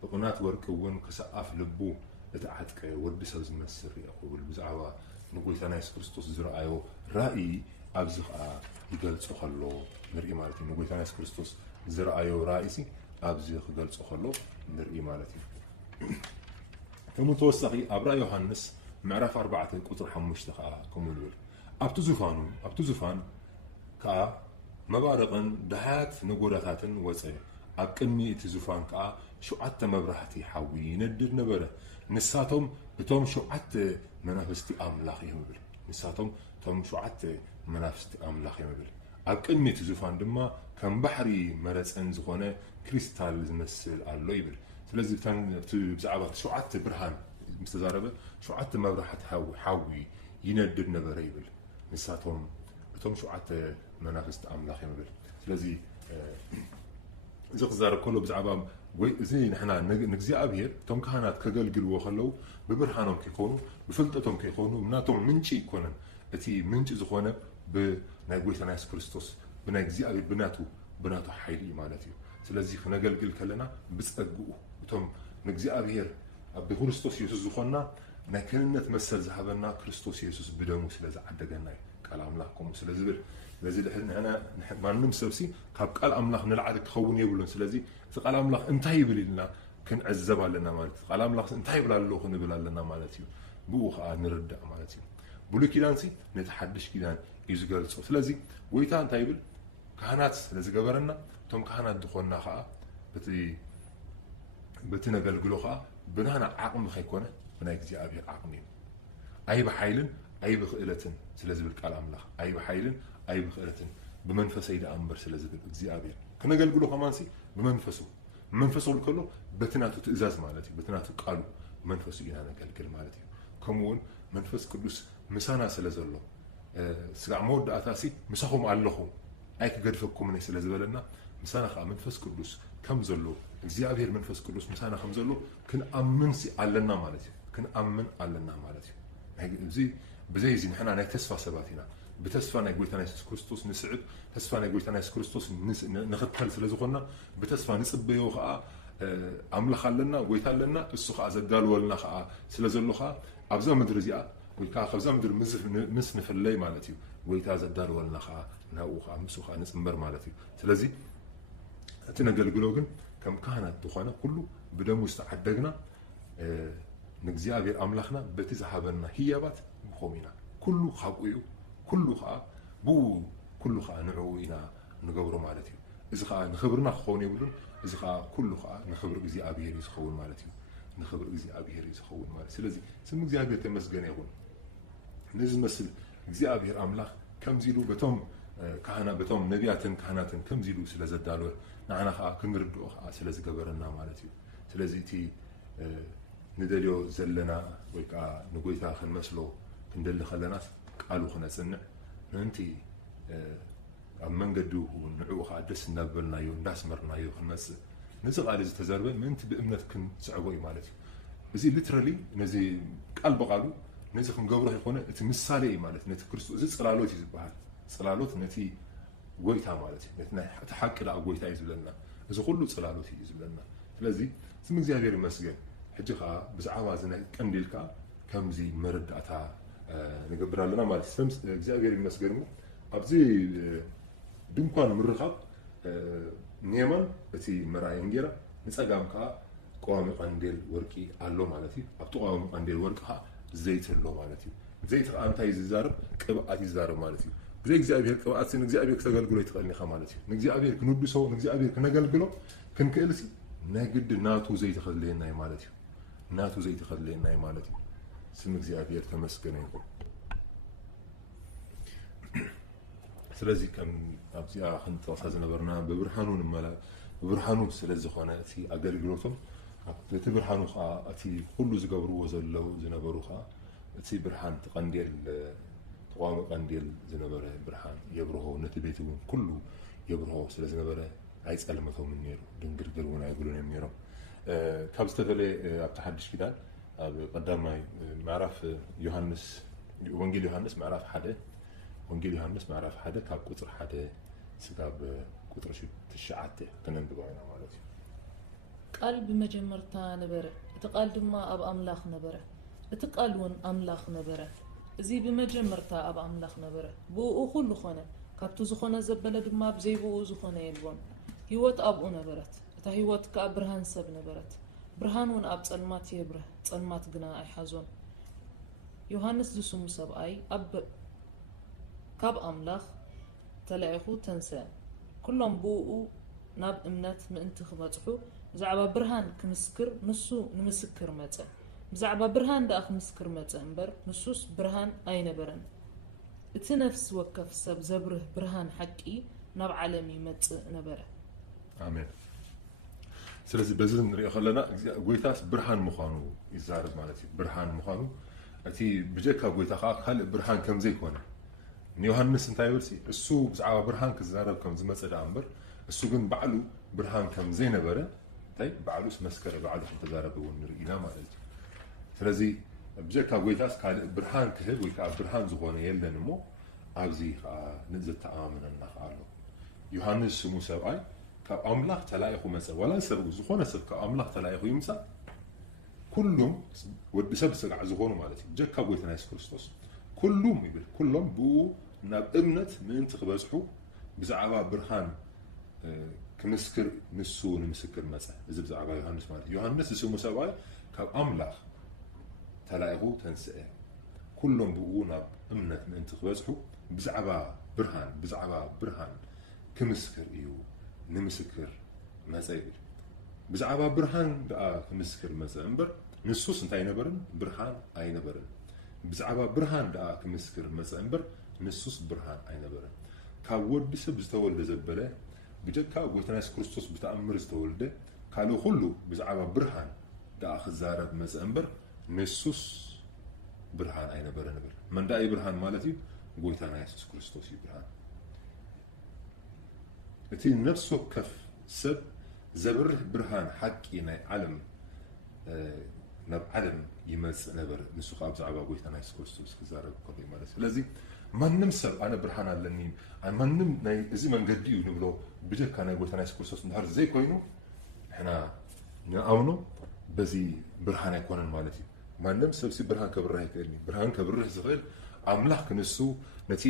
ብቕናት ወርቂ እውን ክሳብ ኣፍ ልቡ እተዓጥቀ ወዲ ሰብ ዝመስል ይኽእል ብዛዕባ ንጎይታና ኢየሱስ ክርስቶስ ዝረኣዮ ራእይ ኣብዚ ከዓ ይገልጾ ከሎ ንርኢ ማለት እዩ ንጎይታና ኢየሱስ ክርስቶስ ዝረኣዮ ራእይ ኣብዚ ክገልጾ ከሎ ንርኢ ማለት እዩ ከምኡ ተወሳኺ ኣብ ራእይ ዮሃንስ ምዕራፍ 4 ቁጥሪ 5 ከዓ ከምኡ ይብል ኣብቲ ዙፋን ከዓ መባረቕን ድሃያት ነጎዳታትን ወፀ ኣብ ቅድሚ እቲ ዙፋን ከዓ 7 መብራህቲ ሓዊ ይነድድ ነበረ ንሳቶም እቶም 7 መናፍስቲ ኣምላኽ ይብል ንሳቶም እቶም 7 መናፍስቲ ኣምላኽ ይብል ኣብ ቅድሚ እቲ ዙፋን ድማ ከም ባሕሪ መረፀን ዝኾነ ክሪስታል ዝመስል ኣሎ ይብል ስለዚ ብዛዕባ 7 ብርሃን ምስተዛረበ 7 መብራህቲ ሓዊ ይነድድ ነበረ ይብል ንሳቶም እቶም 7 መናፍስቲ ኣምላኽ ይብል ስለዚ እዚ ክዛረብ ከሎ ብዛዕባ እዚ ንሕና ንእግዚኣብሔር እቶም ካህናት ከገልግልዎ ከለው ብብርሃኖም ከይኮኑ ብፍልጠቶም ከይኮኑ ናቶም ምንጪ ይኮነን እቲ ምንጪ ዝኾነ ብናይ ጎይታና ኢየሱስ ክርስቶስ ብናይ እግዚኣብሔር ብናቱ ሓይሊ ማለት እዩ ስለዚ ክነገልግል ከለና ብፀግኡ እቶም ንእግዚኣብሔር ብክርስቶስ ኢየሱስ ዝኾንና ናይ ክህንነት መሰል ዝሃበና ክርስቶስ ኢየሱስ ብደሙ ስለዝዓደገና እዩ ቃል ኣምላኽ ከምኡ ስለዝብል ስለዚ ንሕና ማንም ሰብሲ ካብ ቃል ኣምላኽ ንላዕሊ ክኸውን የብሉን ስለዚ እቲ ቃል ኣምላኽ እንታይ ይብል ኢልና ክንዕዘብ ኣለና ማለት እዩ ቃል ኣምላኽ እንታይ ይብል ኣሎ ክንብል ኣለና ማለት እዩ ብኡ ከዓ ንርዳእ ማለት እዩ ብሉይ ኪዳን ነቲ ሓድሽ ኪዳን እዩ ዝገልጾ ስለዚ ጎይታ እንታይ ይብል ካህናት ስለዝገበረና እቶም ካህናት ዝኾንና ከዓ በቲ ነገልግሎ ከዓ ብናና ዓቕሚ ከይኮነ ብናይ እግዚኣብሔር ዓቕሚ እዩ ኣይ ብሓይልን ኣይ ብክእለትን ስለዝብል ቃል ኣምላኽ ኣይ ብሓይልን ኣይ ብክእለትን ብመንፈሰይ ደኣ እምበር ስለዝብል እግዚኣብሔር ክነገልግሎ ከማንሲ ብመንፈሱ ከሎ በትናቱ ትእዛዝ ማለት እዩ በትናቱ ቃሉ መንፈሱ ኢና ነገልግል ማለት እዩ ከምኡውን መንፈስ ቅዱስ ምሳና ስለዘሎ ስጋዕ መወዳእታሲ ምሳኹም ኣለኹ ኣይ ክገድፈኩም ነይ ስለዝበለና ምሳና ከዓ መንፈስ ቅዱስ ከም ዘሎ እግዚአብሔር መንፈስ ቅዱስ ምሳና ከም ዘሎ ክንኣምን ኣለና ማለት እዩ ክንኣምን ኣለና ማለት እዩ እዚ ብዘይ እዚ ንሕና ናይ ተስፋ ሰባት ኢና ብተስፋ ናይ ጎይታና ኢየሱስ ክርስቶስ ንስዕብ ተስፋ ናይ ጎይታና ኢየሱስ ክርስቶስ ንኽተል ስለዝኾንና ብተስፋ ንፅበዮ ከዓ ኣምላኽ ኣለና ጎይታ ኣለና እሱ ከዓ ዘዳልወልና ከዓ ስለዘሎ ከዓ ኣብዛ ምድሪ እዚኣ ወይ ከዓ ካብዛ ምድሪ ምስ ንፍለይ ማለት እዩ ጎይታ ዘዳልወልና ከዓ ናብኡ ከዓ ምስኡ ከዓ ንፅምበር ማለት እዩ ስለዚ እቲ ነገልግሎ ግን ከም ካህናት ዝኾነ ኩሉ ብደሙ ዝተዓደግና ንእግዚኣብሔር ኣምላኽና በቲ ዝሃበና ህያባት ንኾም ኢና ኩሉ ካብኡ እዩ ኩሉ ከዓ ብኡ ኩሉ ከዓ ንዕኡ ኢና ንገብሮ ማለት እዩ እዚ ከዓ ንኽብርና ክኸውን የብሉን እዚ ከዓ ኩሉ ከዓ ንኽብሪ እግዚኣብሔር እዩ ዝኸውን ማለት እዩ ንኽብሪ እግዚኣብሔር እዩ ዝኸውን ማለት ስለዚ ስም እግዚኣብሔር ተመስገነ ይኹን ነዚ ዝመስል እግዚኣብሔር ኣምላኽ ከምዚ ኢሉ በቶም ነቢያትን ካህናትን ከምዚ ኢሉ ስለዘዳልወ ንዓና ከዓ ክንርድኦ ከዓ ስለዝገበረና ማለት እዩ ስለዚ እቲ ንደልዮ ዘለና ወይ ከዓ ንጎይታ ክንመስሎ ክንደሊ ከለናስ ቃሉ ክነፅንዕ ምእንቲ ኣብ መንገዲ ንዕኡ ከዓ ደስ እናበልናዮ እንዳስመርናዮ ክንመፅእ ነዚ ቃል እዚ ተዘርበ ምእንቲ ብእምነት ክንስዕቦ እዩ ማለት እዩ እዚ ሊትራሊ ነዚ ቃል በቃሉ ነዚ ክንገብሮ ይኮነ እቲ ምሳሌ እዩ ማለት ነቲ ክርስቶስ እዚ ፅላሎት እዩ ዝበሃል ፅላሎት ነቲ ጎይታ ማለት እዩ ነቲ ናይ ሓቂ ደኣ ጎይታ እዩ ዝብለና እዚ ኩሉ ፅላሎት እዩ ዝብለና ስለዚ ስም እግዚኣብሔር ይመስገን ሕጂ ከዓ ብዛዕባ እዚ ናይ ቀንዲል ከዓ ከምዚ መረዳእታ ንገብር ኣለና ማለት እዩ እግዚኣብሔር ይመስገን ሞ ኣብዚ ድንኳን ምርኻብ ንየማን እቲ መርኣይ እንጌራ ንፀጋም ከዓ ቀዋሚ ቀንዴል ወርቂ ኣሎ ማለት እዩ ኣብቲ ቀዋሚ ቀንዴል ወርቂ ከዓ ዘይቲ ኣሎ ማለት እዩ ዘይቲ ከዓ እንታይ ዝዛረብ ቅብኣት ይዛረብ ማለት እዩ ብዘይ እግዚኣብሔር ቅብኣት ንእግዚኣብሔር ክተገልግሎ ይትኽእልኒኻ ማለት እዩ ንእግዚኣብሔር ክንውድሶ ንእግዚኣብሔር ክነገልግሎ ክንክእልሲ ናይ ግዲ ናቱ ዘይቲ ከድልየና እዩ ማለት እዩ ናቱ ዘይቲ ከድልየና እዩ ማለት እዩ ስም እግዚአብሔር ተመስገነ ይሁን። ስለዚ ከም ኣብዚኣ ክንጠቕሳ ዝነበርና ብብርሃኑ ስለ ዝኾነ እቲ ኣገልግሎቶም እቲ ብርሃኑ ከዓ እቲ ኩሉ ዝገብርዎ ዘለው ዝነበሩ ከዓ እቲ ብርሃን ቀንዴል ተቋሚ ቀንዴል ዝነበረ ብርሃን የብርሆ ነቲ ቤት እውን ኩሉ የብርሆ ስለ ዝነበረ ኣይፀልመቶምን ነይሩ። ድንግርግር እውን ኣይብሉን እዮም ነይሮም። ካብ ዝተፈለየ ኣብቲ ሓድሽ ኪዳን ኣብ ቀዳማይ ምዕራፍ ዮሃንስ ወንጌል ዮሃንስ ምዕራፍ 1 ወንጌል ዮሃንስ ምዕራፍ 1 ካብ ቁጥሪ 1 ስጋብ ቁጥሪ 9 ከነንብባ ኢና ማለት እዩ። ቃል ብመጀመርታ ነበረ፣ እቲ ቃል ድማ ኣብ ኣምላኽ ነበረ፣ እቲ ቃል እውን ኣምላኽ ነበረ። እዚ ብመጀመርታ ኣብ ኣምላኽ ነበረ፣ ብኡ ኩሉ ኾነ፣ ካብቲ ዝኾነ ዘበለ ድማ ብዘይብኡ ዝኾነ የልዎን። ህይወት ኣብኡ ነበረት፣ እታ ህይወት ከዓ ብርሃን ሰብ ነበረት። ብርሃን እውን ኣብ ጸልማት የብርህ፣ ጸልማት ግና ኣይሓዞን። ዮሃንስ ዝስሙ ሰብኣይ ካብ ኣምላኽ ተላኢኹ ተንስአ። ኩሎም ብኡ ናብ እምነት ምእንቲ ክበጽሑ ብዛዕባ ብርሃን ክምስክር ንሱ ንምስክር መጸ። ብዛዕባ ብርሃን ደኣ ክምስክር መጸ እምበር ንሱስ ብርሃን ኣይነበረን። እቲ ነፍሲ ወከፍ ሰብ ዘብርህ ብርሃን ሓቂ ናብ ዓለም ይመጽእ ነበረ። ኣሜን። ስለዚ በዚ ንሪኦ ከለና ጎይታስ ብርሃን ምዃኑ ይዛረብ ማለት እዩ። ብርሃን ምዃኑ እቲ ብጀካ ጎይታ ከዓ ካልእ ብርሃን ከም ዘይኮነ ንዮሃንስ እንታይ ይብል እሱ ብዛዕባ ብርሃን ክዛረብ ከም ዝመፀ ዳ እምበር እሱ ግን ባዕሉ ብርሃን ከም ዘይነበረ እንታይ ባዕሉስ መስከረ ባዕሉ ከም ተዛረበ እውን ንርኢና ማለት እዩ። ስለዚ ብጀካ ጎይታስ ካልእ ብርሃን ክህብ ወይ ከዓ ብርሃን ዝኾነ የለን እሞ ኣብዚ ከዓ ንዘተኣማምነና ከዓ ኣሎ። ዮሃንስ ስሙ ሰብኣይ ካብ ኣምላኽ ተላኢኹ መፀ። ዋላ ሰብ ዝኾነ ሰብ ካብ ኣምላኽ ተላኢኹ ይምፃእ ኩሎም ወዲ ሰብ ስጋዕ ዝኾኑ ማለት እዩ። ጀካ ጎይታና ኢየሱስ ክርስቶስ ኩሎም ይብል ኩሎም ብኡ ናብ እምነት ምእንቲ ክበጽሑ ብዛዕባ ብርሃን ክምስክር ንሱ ንምስክር መፀ። እዚ ብዛዕባ ዮሃንስ ማለት እዩ። ዮሃንስ ስሙ ሰብኣይ ካብ ኣምላኽ ተላኢኹ ተንስአ። ኩሎም ብኡ ናብ እምነት ምእንቲ ክበጽሑ ብዛዕባ ብርሃን ክምስክር እዩ ንምስክር መፀ ይብል። ብዛዕባ ብርሃን ደኣ ክምስክር መፀ እምበር ንሱስ እንታይ ነበርን ብርሃን ኣይነበረን። ብዛዕባ ብርሃን ደኣ ክምስክር መፀ እምበር ንሱስ ብርሃን ኣይነበረን። ካብ ወዲ ሰብ ዝተወልደ ዘበለ ብጀካ ጎይታና ኢየሱስ ክርስቶስ ብተኣምር ዝተወልደ ካልእ ኩሉ ብዛዕባ ብርሃን ደኣ ክዛረብ መፀ እምበር ንሱስ ብርሃን ኣይነበረን ንብል። መንዳ እዩ ብርሃን ማለት እዩ? ጎይታና ኢየሱስ ክርስቶስ እዩ ብርሃን። እቲ ነፍሲ ወከፍ ሰብ ዘብርህ ብርሃን ሓቂ ናይ ዓለም ናብ ዓለም ይመጽእ ነበር። ንሱ ከዓ ብዛዕባ ጎይታና ኢየሱስ ክርስቶስ ክዛረብ ከሎ ማለት እዩ። ስለዚ ማንም ሰብ ኣነ ብርሃን ኣለኒ ማንም ናይ እዚ መንገዲ እዩ ንብሎ ብጀካ ናይ ጎይታና ኢየሱስ ክርስቶስ እንድሕር ዘይኮይኑ ንሕና ንኣምኖ በዚ ብርሃን ኣይኮነን ማለት እዩ። ማንም ሰብሲ ብርሃን ከብርህ ይክእልኒ። ብርሃን ከብርህ ዝኽእል ኣምላኽ ክንሱ ነቲ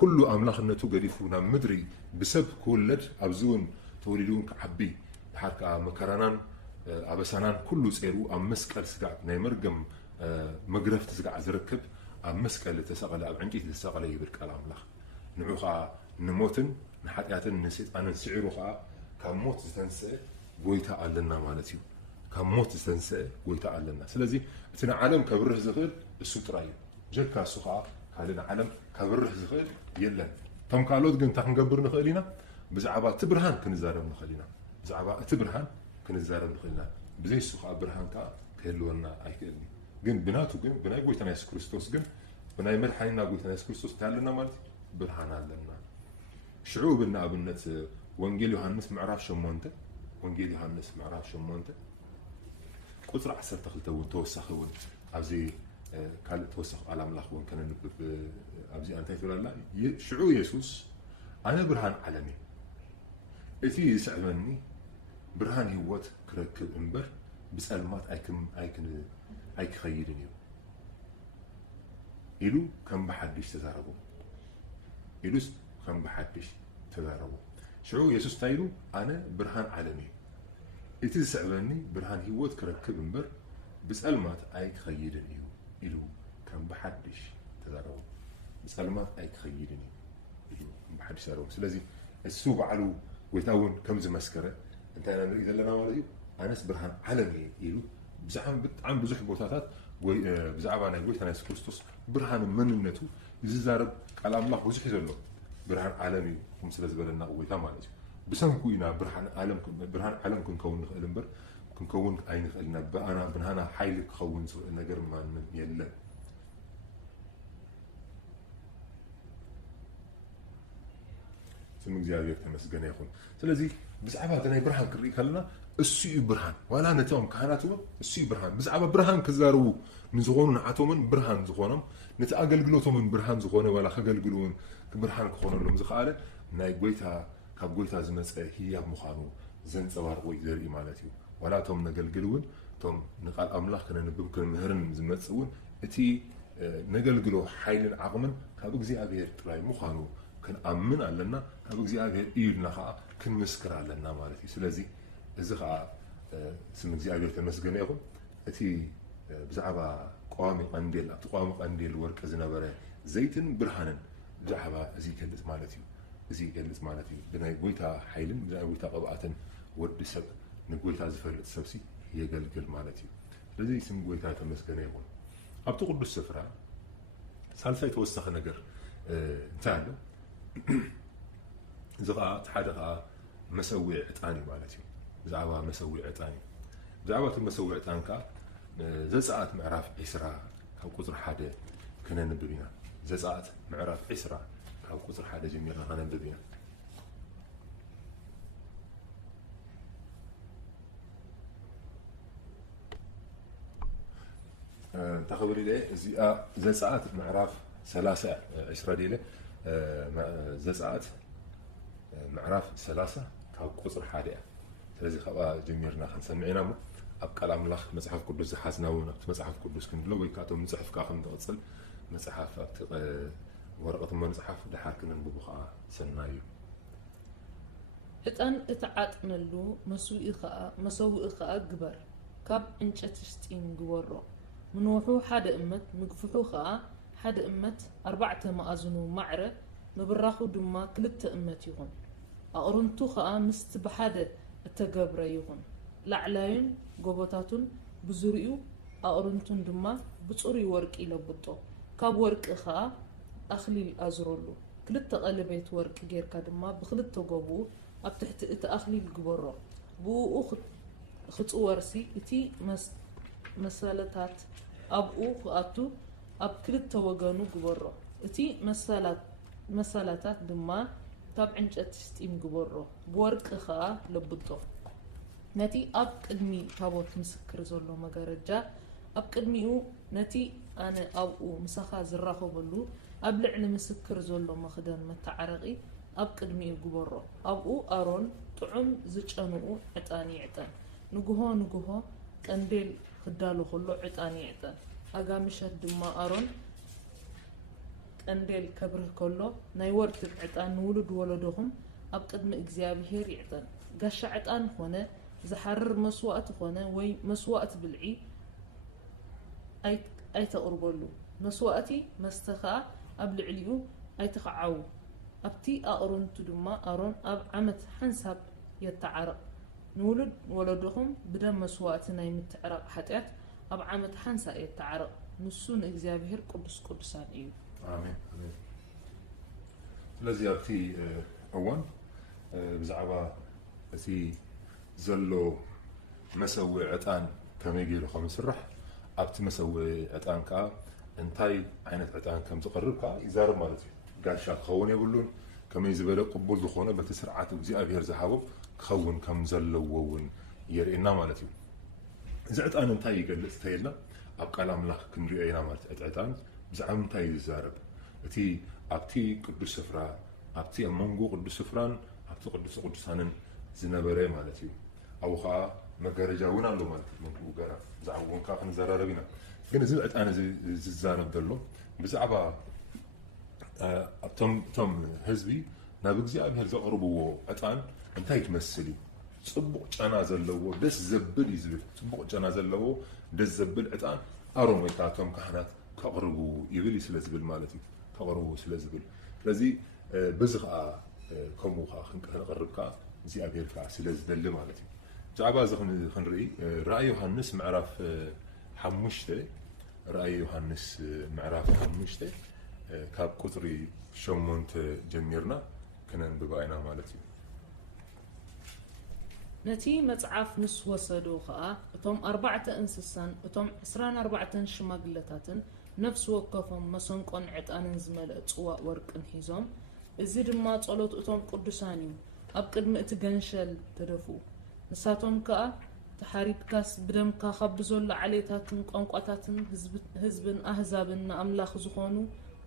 ኩሉ ኣምላኽነቱ ገዲፉ ናብ ምድሪ ብሰብ ክውለድ ኣብዚ እውን ተወሊዱ እውን ክዓቢ ድሓር ከዓ መከራናን ኣበሳናን ኩሉ ፀይሩ ኣብ መስቀል ስጋዕ ናይ መርገም መግረፍቲ ስጋዕ ዝረክብ ኣብ መስቀል ተሰቐለ ኣብ ዕንጨይቲ ዝተሰቐለ ይብል ቃል ኣምላኽ። ንዑ ከዓ ንሞትን ንሓጢኣትን ንሰይጣንን ስዒሩ ከዓ ካብ ሞት ዝተንስአ ጎይታ ኣለና ማለት እዩ። ካብ ሞት ዝተንስአ ጎይታ ኣለና። ስለዚ እቲ ንዓለም ከብርህ ዝኽእል እሱ ጥራይ እዩ። ጀካ እሱ ከዓ ካልእ ንዓለም ከብርህ ዝኽእል የለን። እቶም ካልኦት ግን እንታይ ክንገብር ንኽእል ኢና? ብዛዕባ እቲ ብርሃን ክንዛረብ ንኽእል ኢና። ብዛዕባ እቲ ብርሃን ክንዛረብ ንኽእል ኢና። ብዘይ እሱ ከዓ ብርሃን ከዓ ክህልወና ኣይክእልኒ። ግን ብናቱ ግን ብናይ ጎይታና ኢየሱስ ክርስቶስ ግን ብናይ መድሓኒና ጎይታና ኢየሱስ ክርስቶስ እንታይ ኣለና ማለት እዩ? ብርሃን ኣለና። ሽዑ ብንኣብነት ወንጌል ዮሃንስ ምዕራፍ 8 ወንጌል ዮሃንስ ምዕራፍ 8 ቁጥሪ 12 እውን ተወሳኺ እውን ኣብዚ ካልእ ተወሳኺ ቃል ኣምላኽ እውን ከነንብብ ኣብዚ እንታይ ትብል ኣላ? ሽዑ ኢየሱስ ኣነ ብርሃን ዓለም እየ፣ እቲ ዝስዕበኒ ብርሃን ህይወት ክረክብ እምበር ብፀልማት ኣይክኸይድን እዩ ኢሉ ከም ብሓድሽ ተዛረቡ። ኢሉስ ከም ብሓድሽ ተዛረቡ። ሽዑ ኢየሱስ እንታይ ኢሉ? ኣነ ብርሃን ዓለም እየ፣ እቲ ዝስዕበኒ ብርሃን ህይወት ክረክብ እምበር ብፀልማት ኣይክኸይድን እዩ ኢሉ ከም ብሓድሽ ተዛረቡ። ብፀልማት ኣይክኸይድን እዩ ኢሉ ከም ብሓድሽ ተዛረቡ። ስለዚ እሱ ባዕሉ ጎይታ እውን ከም ዝመስከረ እንታይ ንርኢ ዘለና ማለት እዩ? ኣነስ ብርሃን ዓለም እየ ኢሉ ብጣዕሚ ብዙሕ ቦታታት بزعبا ناي قويتا نايس كريستوس برهان مننتو يزارب قال الله بزح زلو برهان عالمي ومثل زبلنا قويتا مالتي بسنكو إنا برهان عالم كنكون نخيل امبر كنكون أي نخيلنا بأنا بنهانا حيلك خون نجر ما يلا سمك زيادة تمسجنا يكون سلزي بزعبا تناي برهان كري كلنا السي برهان ولا نتوم كهناتهم السي برهان بزعبا برهان كزارو نزغون نعتومن برهان زغونم نتأجلجلوتهم من برهان زغونه ولا خجلجلون برهان كخونه لهم زخالة ناي قويتها كقويتها زمن هي مخانو زين صوار ويدري مالتي ولا توم نجلجلون توم نقال أملاك كنا نبكر مهرن زمن تسوون أتي نجلجلو حيل عقمن كابوك زي أبير تراي مخانو كن أمن علىنا كابوك زي أبير إيرنا خا كن مسكر علىنا مالتي سلزي إذا خا سمك زي أبير تمسجنا يقول أتي بزعبا قوامي قنديل قوامي قنديل ورك زنبرة زيتن برهانن زعبا زي كلت مالتي زي كلت مالتي بناي قويتا حيلن بناي قويتا قبعتن ورد سب نقويتا زفرت سبسي هي قلقل مالتي لذي اسم قويتا تمسكنا يقول أبتقول بالسفرة سالفة يتوسخ نجر تعلم زغا تحدغا مسوي عتاني مالتي زعبا مسوي عتاني زعبا مسوي عتانكا زساعات معراف عسرة أو قطر حدا كنا نببينا زساعات معراف عسرة أو قطر حدا جميلنا كنا نببينا تخبري ليه زساعات معراف 13 ديله زساعات معراف 3 أو قطر حدا لذي خبا جميلنا خنسمعنا مو أبقى الأملاخ مصحف قدوس حزناون مصحف قدوس كندلو ويكاتو مصحف كاخن تقصل مصحف ورقة مصحف دحاكن ببخا سنايو እጣን እተዓጥነሉ መስውኢ ኸኣ ግበር ካብ እንጨት ስጢም ግበሮ ምንውሑ ሓደ እመት ምግፍሑ ኸኣ ሓደ እመት 4 ማዕዝኑ ማዕረ ምብራኹ ድማ 2 እመት ይኹን ኣቕርንቱ ኸኣ ምስቲ ብሓደ እተገብረ ይኹን ላዕላዩን ጎቦታቱን ብዙርኡ ኣቕርንቱን ድማ ብጽሩይ ወርቂ ይለብጦ ካብ ወርቂ ኸኣ ኣኽሊል ኣዝረሉ 2 ቀለቤት ወርቂ ጌርካ ድማ ብ2 ጎብኡ ኣብ ትሕቲ እቲ ኣኽሊል ግበሮ ብኡ ክጽወርሲ እቲ መሰለታት ኣብኡ ክኣቱ ኣብ 2 ወገኑ ግበሮ እቲ መሰላታት ድማ ካብ ዕንጨት ስጢም ግበሮ ብወርቂ ኸኣ ለብጦ ነቲ ኣብ ቅድሚ ታቦት ምስክር ዘሎ መጋረጃ ኣብ ቅድሚኡ ነቲ ኣነ ኣብኡ ምሳኻ ዝራኸበሉ ኣብ ልዕሊ ምስክር ዘሎ መኽደን መተዓረቒ ኣብ ቅድሚኡ ግበሮ ኣብኡ ኣሮን ጥዑም ዝጨንኡ ዕጣን ይዕጠን ንግሆ ቀንዴል ክዳሉ ከሎ ዕጣን ይዕጠን ኣጋምሸት ድማ ኣሮን ቀንዴል ከብርህ ከሎ ናይ ወርቂ ዕጣን ንውሉድ ወለዶኹም ኣብ ቅድሚ እግዚአብሔር ይዕጠን ጋሻ ዕጣን ኾነ زحرر مسوات خونه وي مسوات بالعي أي تقربلو مسواتي مستخا قبل عليو أي تخعو أبتي أقرن تدما أرون أب عمت حنسب يتعرق نولد ولدهم بدم مسواتنا يمتعرق حتى أب عمت حنسا يتعرق نسون إجزابهر قدسان إيو آمين آمين الذي أبتي أول بزعبا أتي زلو مسوي عطان كم يجي له 5 رح أبت مسوي عطان كا انتاي عينت عطان كم تقرب كا يزارب مالتي قال شاك خون يقولون كم يزبله قبول دخونه بتسرعات وزي أبير زحابه خون كم زلو وون يرينا مالتي إذا عطان انتاي يقول استيلنا أبقى لام لخ كم رأينا مالتي عطان بزعم انتاي يزارب أتي أبتي قدس سفرة أبتي أمونجو قدس سفران أبتي قدسانن زنبرة مالتي أو خا مجرجاونا لو مالتي من وجرا زعوون كافن زراربينا كنا زلت أنا زارب دلو بزعبا تم حزبي نابجزي أبي هرزا قربوا أتان أنتي تمثلي صبق جنازة لو دس زبل يزبل صبق جنازة لو دس زبل أتان أروم يتاعتهم كهنات كقربوا يبلي سلزبل مالتي كقربوا سلزبل لذي بزغ كمو خا خنقرب كا زي أبير كا سلزبل مالتي جعبا زخن خنري رأي يوحنس معرف حمشته رأي يوحنس معراف 5 كاب قطري شمونت جميرنا كنا بباينا مالتي نتي مصعف مس وسدو خا اتم 4 انسسان اتم 24 شماغلتاتن نفس وكفهم مسنقون عطانن زملأ صوا ورقن حيزوم እዚ ድማ ጸሎት እቶም ቅዱሳን እዩ ኣብ ቅድሚ እቲ ገንሸል ተደፉ ንሳቶም ከኣ ተሓሪድካስ ብደምካ ካብ ዘሎ ዓሌታትን ቋንቋታትን ህዝብን ኣህዛብን ንኣምላኽ ዝኾኑ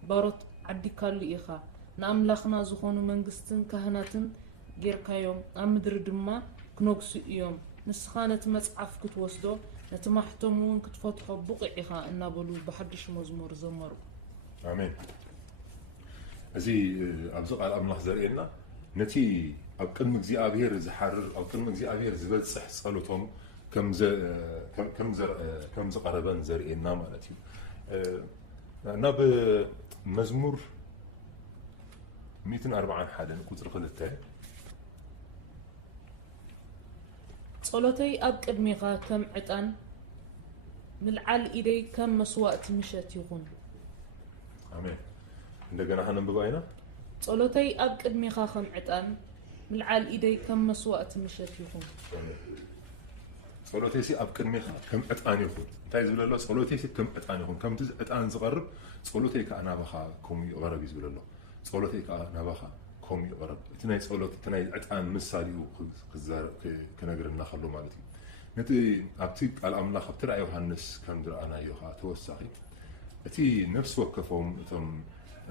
ባሮት ዓዲካሉ ኢኻ ንኣምላኽና ዝኾኑ መንግስትን ካህናትን ጌርካዮም ኣብ ምድሪ ድማ ክነግሱ እዮም ንስኻ ነቲ መጽሓፍ ክትወስዶ ነቲ ማሕተሙ እውን ክትፈትሖ ብቑዕ ኢኻ እናበሉ ብሓድሽ መዝሙር ዘመሩ ኣሜን أزي أبزق على أملاح زرقنا نتي أبقد مجزي أبير زحرر أبقد مجزي أبير زبل صح صلوتهم كم زقربان زرقنا مالتي أنا بمزمور 140 حدا كنت رخلتها صلوتي أبقد ميغا كم عطان ملعال إيدي كم مسواء مشات يغون آمين እንደገና ሀነን በባይና ጸሎተይ ኣብ ቅድሚኻ ከም ዕጣን ምልዓል ኢደይ ከም መስዋዕት ምሸት ይኹን ጸሎተይ ኣብ ቅድሚኻ ከም ዕጣን ይኹን እንታይ ዝብለሎ ጸሎተይ ከም ዕጣን ይኹን ከምቲ ዕጣን ዝቐርብ ጸሎተይ ከዓ ናባኻ ከምኡ ይቐርብ ዝብለሎ ጸሎተይ ከዓ ናባኻ ከምኡ ይቐርብ እቲ ናይ ጸሎት እቲ ናይ ዕጣን ምሳሌኡ ክነግረና ከሎ ማለት እዩ ነቲ ኣብቲ ቃል ኣምላኽ ኣብቲ ራእይ ዮሃንስ ከም ዝረኣናዮ ከዓ ተወሳኺ እቲ ነፍሲ ወከፎም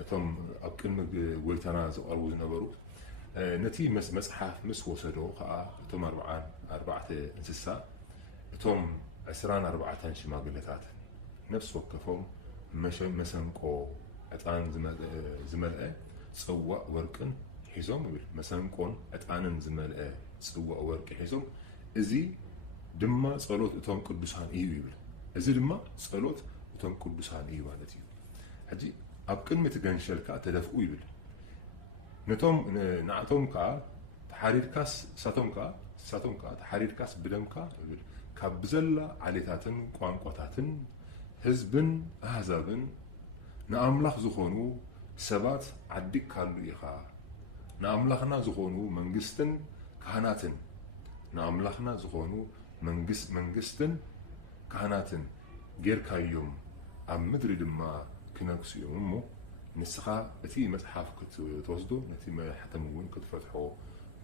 እቶም ኣብ ቅድሚ ጎይታና ዝቐርቡ ዝነበሩ ነቲ መጽሓፍ ምስ ወሰዶ ከዓ እቶም 44 እንስሳ እቶም 24 ሽማግለታት ነፍሲ ወከፎም መሰንቆ ዕጣን ዝመልአ ጽዋዕ ወርቅን ሒዞም ይብል መሰንቆን ዕጣንን ዝመልአ ጽዋዕ ወርቂ ሒዞም እዚ ድማ ጸሎት እቶም ቅዱሳን እዩ ይብል እዚ ድማ ጸሎት እቶም ቅዱሳን እዩ ማለት እዩ ሕጂ ኣብ ቅድሚ ትገንሸልካ ተደፍኡ ይብል ነቶም ንዓቶም ከዓ ተሓሪድካስ ሳቶም ከዓ ተሓሪድካስ ብደምካ ይብል ካብ ብዘላ ዓሌታትን ቋንቋታትን ህዝብን ኣህዛብን ንኣምላኽ ዝኾኑ ሰባት ዓዲካሉ ኢኻ ንኣምላኽና ዝኾኑ መንግስትን ካህናትን ንኣምላኽና ዝኾኑ መንግስትን ካህናትን ጌርካዮም ኣብ ምድሪ ድማ ክነግሱ እዮም እሞ ንስኻ እቲ መጽሓፍ ክትወስዶ ነቲ ማሕተም እውን ክትፈትሖ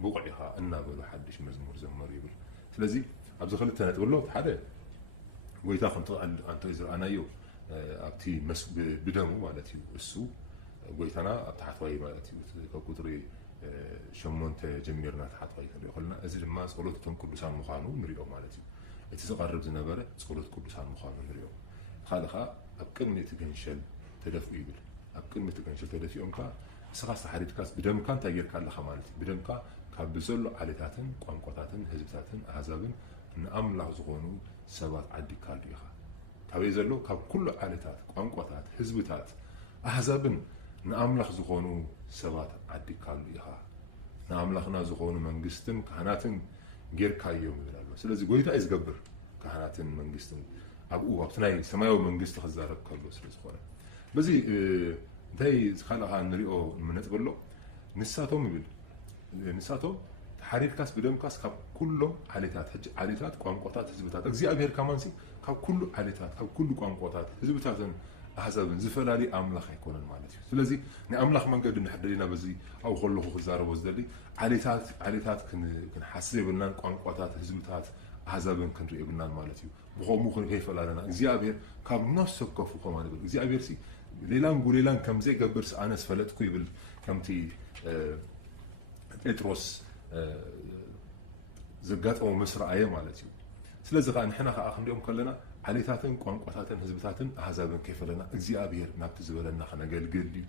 ብቑዕ ኢኻ እናበሉ ሓድሽ መዝሙር ዘመሩ ይብል ስለዚ ኣብዚ ክልተ ነጥብ ኣሎ ሓደ ጎይታ ከምቲ ዝረኣናዮ ኣብቲ ብደሙ ማለት እዩ እሱ ጎይታና ኣብ ታሕተዋይ ማለት እዩ ካብ ቁጥሪ 8 ጀሚርና ታሕተዋይ ክንሪኦ ከለና እዚ ድማ ጸሎት እቶም ቅዱሳን ምዃኑ ንሪኦ ማለት እዩ እቲ ዝቐርብ ዝነበረ ጸሎት ቅዱሳን ምዃኑ ንሪኦ ካልእ ከዓ ኣብ ቅድሚ እቲ ገንሸል ተደፍኡ ይብል ኣብ ቅድሚ እቲ ገንሸል ተደፊኦም ከዓ ንስኻ ተሓሪድካስ ብደምካ እንታይ ጌርካ ኣለኻ ማለት እዩ ብደምካ ካብ ብዘሎ ዓሌታትን ቋንቋታትን ህዝብታትን ኣህዛብን ንኣምላኽ ዝኾኑ ሰባት ዓዲካሉ ኢኻ ካብይ ዘሎ ካብ ኩሉ ዓሌታት ቋንቋታት ህዝብታት ኣህዛብን ንኣምላኽ ዝኾኑ ሰባት ዓዲካሉ ኢኻ ንኣምላኽና ዝኾኑ መንግስትን ካህናትን ጌርካዮም ይብል ኣሎ ስለዚ ጎይታ እዩ ዝገብር ካህናትን መንግስትን ኣብኡ ኣብቲ ናይ ሰማያዊ መንግስቲ ክዛረብ ከሎ ስለ ዝኾነ በዚ እንታይ ካልእኻ ንሪኦ ንነጥብ ኣሎ ንሳቶም ይብል ንሳቶም ተሓሪድካስ ብደምካስ ካብ ኩሎም ዓሌታት ሕጂ ዓሌታት ቋንቋታት ህዝብታት እግዚኣብሔር ከማንሲ ካብ ኩሉ ዓሌታት ካብ ኩሉ ቋንቋታት ህዝብታትን ኣህዛብን ዝፈላለዩ ኣምላኽ ኣይኮነን ማለት እዩ ስለዚ ናይ ኣምላኽ መንገዲ ንሕደሊና በዚ ኣብኡ ከለኹ ክዛረቦ ዝደሊ ዓሌታት ክንሓስብ የብልናን ቋንቋታት ህዝብታት ኣህዛብን ክንርኢ የብልናን ማለት እዩ ብኸምኡ ከይፈላለና እግዚኣብሔር ካብ ነፍሲ ወከፉ ከማ ንብል እግዚኣብሔር ሲ ሌላን ጉሌላን ከም ዘይገብር ኣነ ዝፈለጥኩ ይብል ከምቲ ጴጥሮስ ዘጋጠሞ ምስ ረኣየ ማለት እዩ ስለዚ ከዓ ንሕና ከዓ ክንሪኦም ከለና ዓሌታትን ቋንቋታትን ህዝብታትን ኣህዛብን ከይፈለና እግዚኣብሔር ናብቲ ዝበለና ክነገልግል ድዩ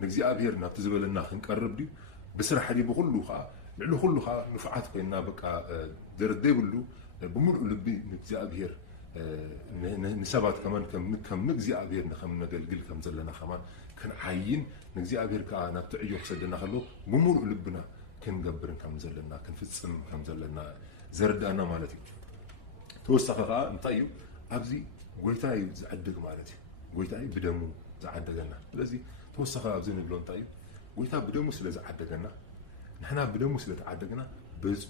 ንእግዚኣብሔር ናብቲ ዝበለና ክንቀርብ ድዩ ብስራሕ ድዩ ብኩሉ ከዓ ልዕሊ ኩሉ ከዓ ንፉዓት ኮይንና በቃ ደረደ ይብሉ ብምሉእ ልቢ ንእግዚኣብሔር ንሰባት ከመን ከም ንእግዚኣብሔር ንከም ነገልግል ከም ዘለና ከማን ክንዓይን ንእግዚኣብሔር ከዓ ናብቲ ዕዮ ክሰደና ከሎ ብምሉእ ልብና ክንገብርን ከም ዘለና ክንፍፅም ከም ዘለና ዘርዳእና ማለት እዩ ተወሳኺ ከዓ እንታይ እዩ ኣብዚ ጎይታይ ዝዓደግ ማለት እዩ ጎይታይ ብደሙ ዝዓደገና ስለዚ ተወሳኺ ኣብዚ ንብሎ እንታይ እዩ ጎይታ ብደሙ ስለ ዝዓደገና ንሕና ብደሙ ስለ ተዓደግና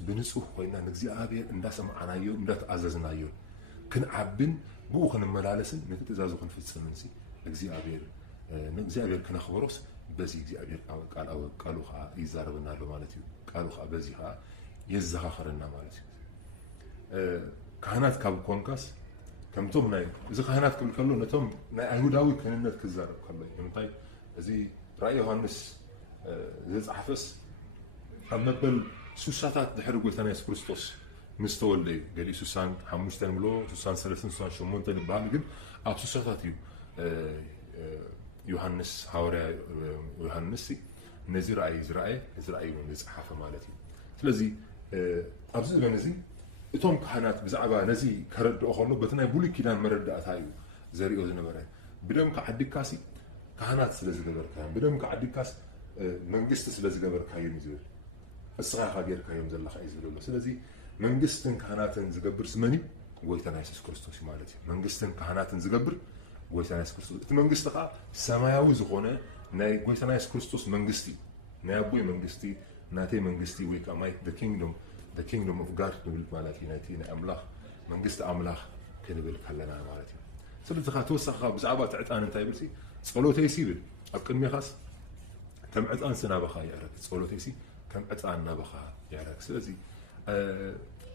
ብንጹህ ኮይና ንእግዚአብሔር እንዳሰማዓናዮ እንዳተኣዘዝናዮ ክንዓብን ብኡ ክንመላለስን ነቲ ትእዛዙ ክንፍፅምን እግዚአብሔር ክነኽብሮስ በዚ እግዚአብሔር ቃሉ ከዓ ይዛረበና ኣሎ ማለት እዩ ቃሉ ከዓ በዚ ከዓ የዘኻኽረና ማለት እዩ ካህናት ካብ ኮንካስ ከምቶም ናይ እዚ ካህናት ክብል ከሎ ነቶም ናይ ኣይሁዳዊ ክህንነት ክዛረብ ከሎ ንምንታይ እዚ ራእይ ዮሃንስ ዝፀሓፈስ ኣብ መበል ሱሳታት ድሕሪ ጎይታና ኢየሱስ ክርስቶስ ምስ ተወልደ እዩ ገሊኡ 65 ብሎ 63 68 ይበሃል ግን ኣብ ሱሳታት እዩ ዮሃንስ ሃዋርያ ዮሃንስ ነዚ ራእይ ዝረአየ እዚ ራእይ እውን ዝፀሓፈ ማለት እዩ ስለዚ ኣብዚ ዘመን እዚ እቶም ካህናት ብዛዕባ ነዚ ከረድኦ ከሎ በቲ ናይ ብሉይ ኪዳን መረዳእታ እዩ ዘሪኦ ዝነበረ ብደም ከዓዲግካሲ ካህናት ስለ ዝገበርካዮም ብደም ከዓዲግካስ መንግስቲ ስለ ዝገበርካዮም እዩ ዝብል እስኻ ኢኻ ጌርካዮም ዘለካ እዩ ዝብል ኣሎ ስለዚ መንግስትን ካህናትን ዝገብር ስመን ጎይታና ኢየሱስ ክርስቶስ እዩ ማለት እዩ መንግስትን ካህናትን ዝገብር ጎይታና ኢየሱስ ክርስቶስ እቲ መንግስቲ ከዓ ሰማያዊ ዝኾነ ናይ ጎይታና ኢየሱስ ክርስቶስ መንግስቲ ናይ ኣቦይ መንግስቲ ናተይ መንግስቲ ወይ ከዓ ማይ the kingdom of God ንብል ማለት እዩ ናይቲ ናይ ኣምላኽ መንግስቲ ኣምላኽ ክንብል ከለና ማለት እዩ ስለዚ ከዓ ተወሳኺ ብዛዕባ እቲ ዕጣን እንታይ ይብል ጸሎተይሲ ይብል ኣብ ቅድሚኻስ ከም ዕጣን ስናበኻ ይዕረግ ጸሎተይሲ ከም ዕጣን ናበኻ ይዕረግ ስለዚ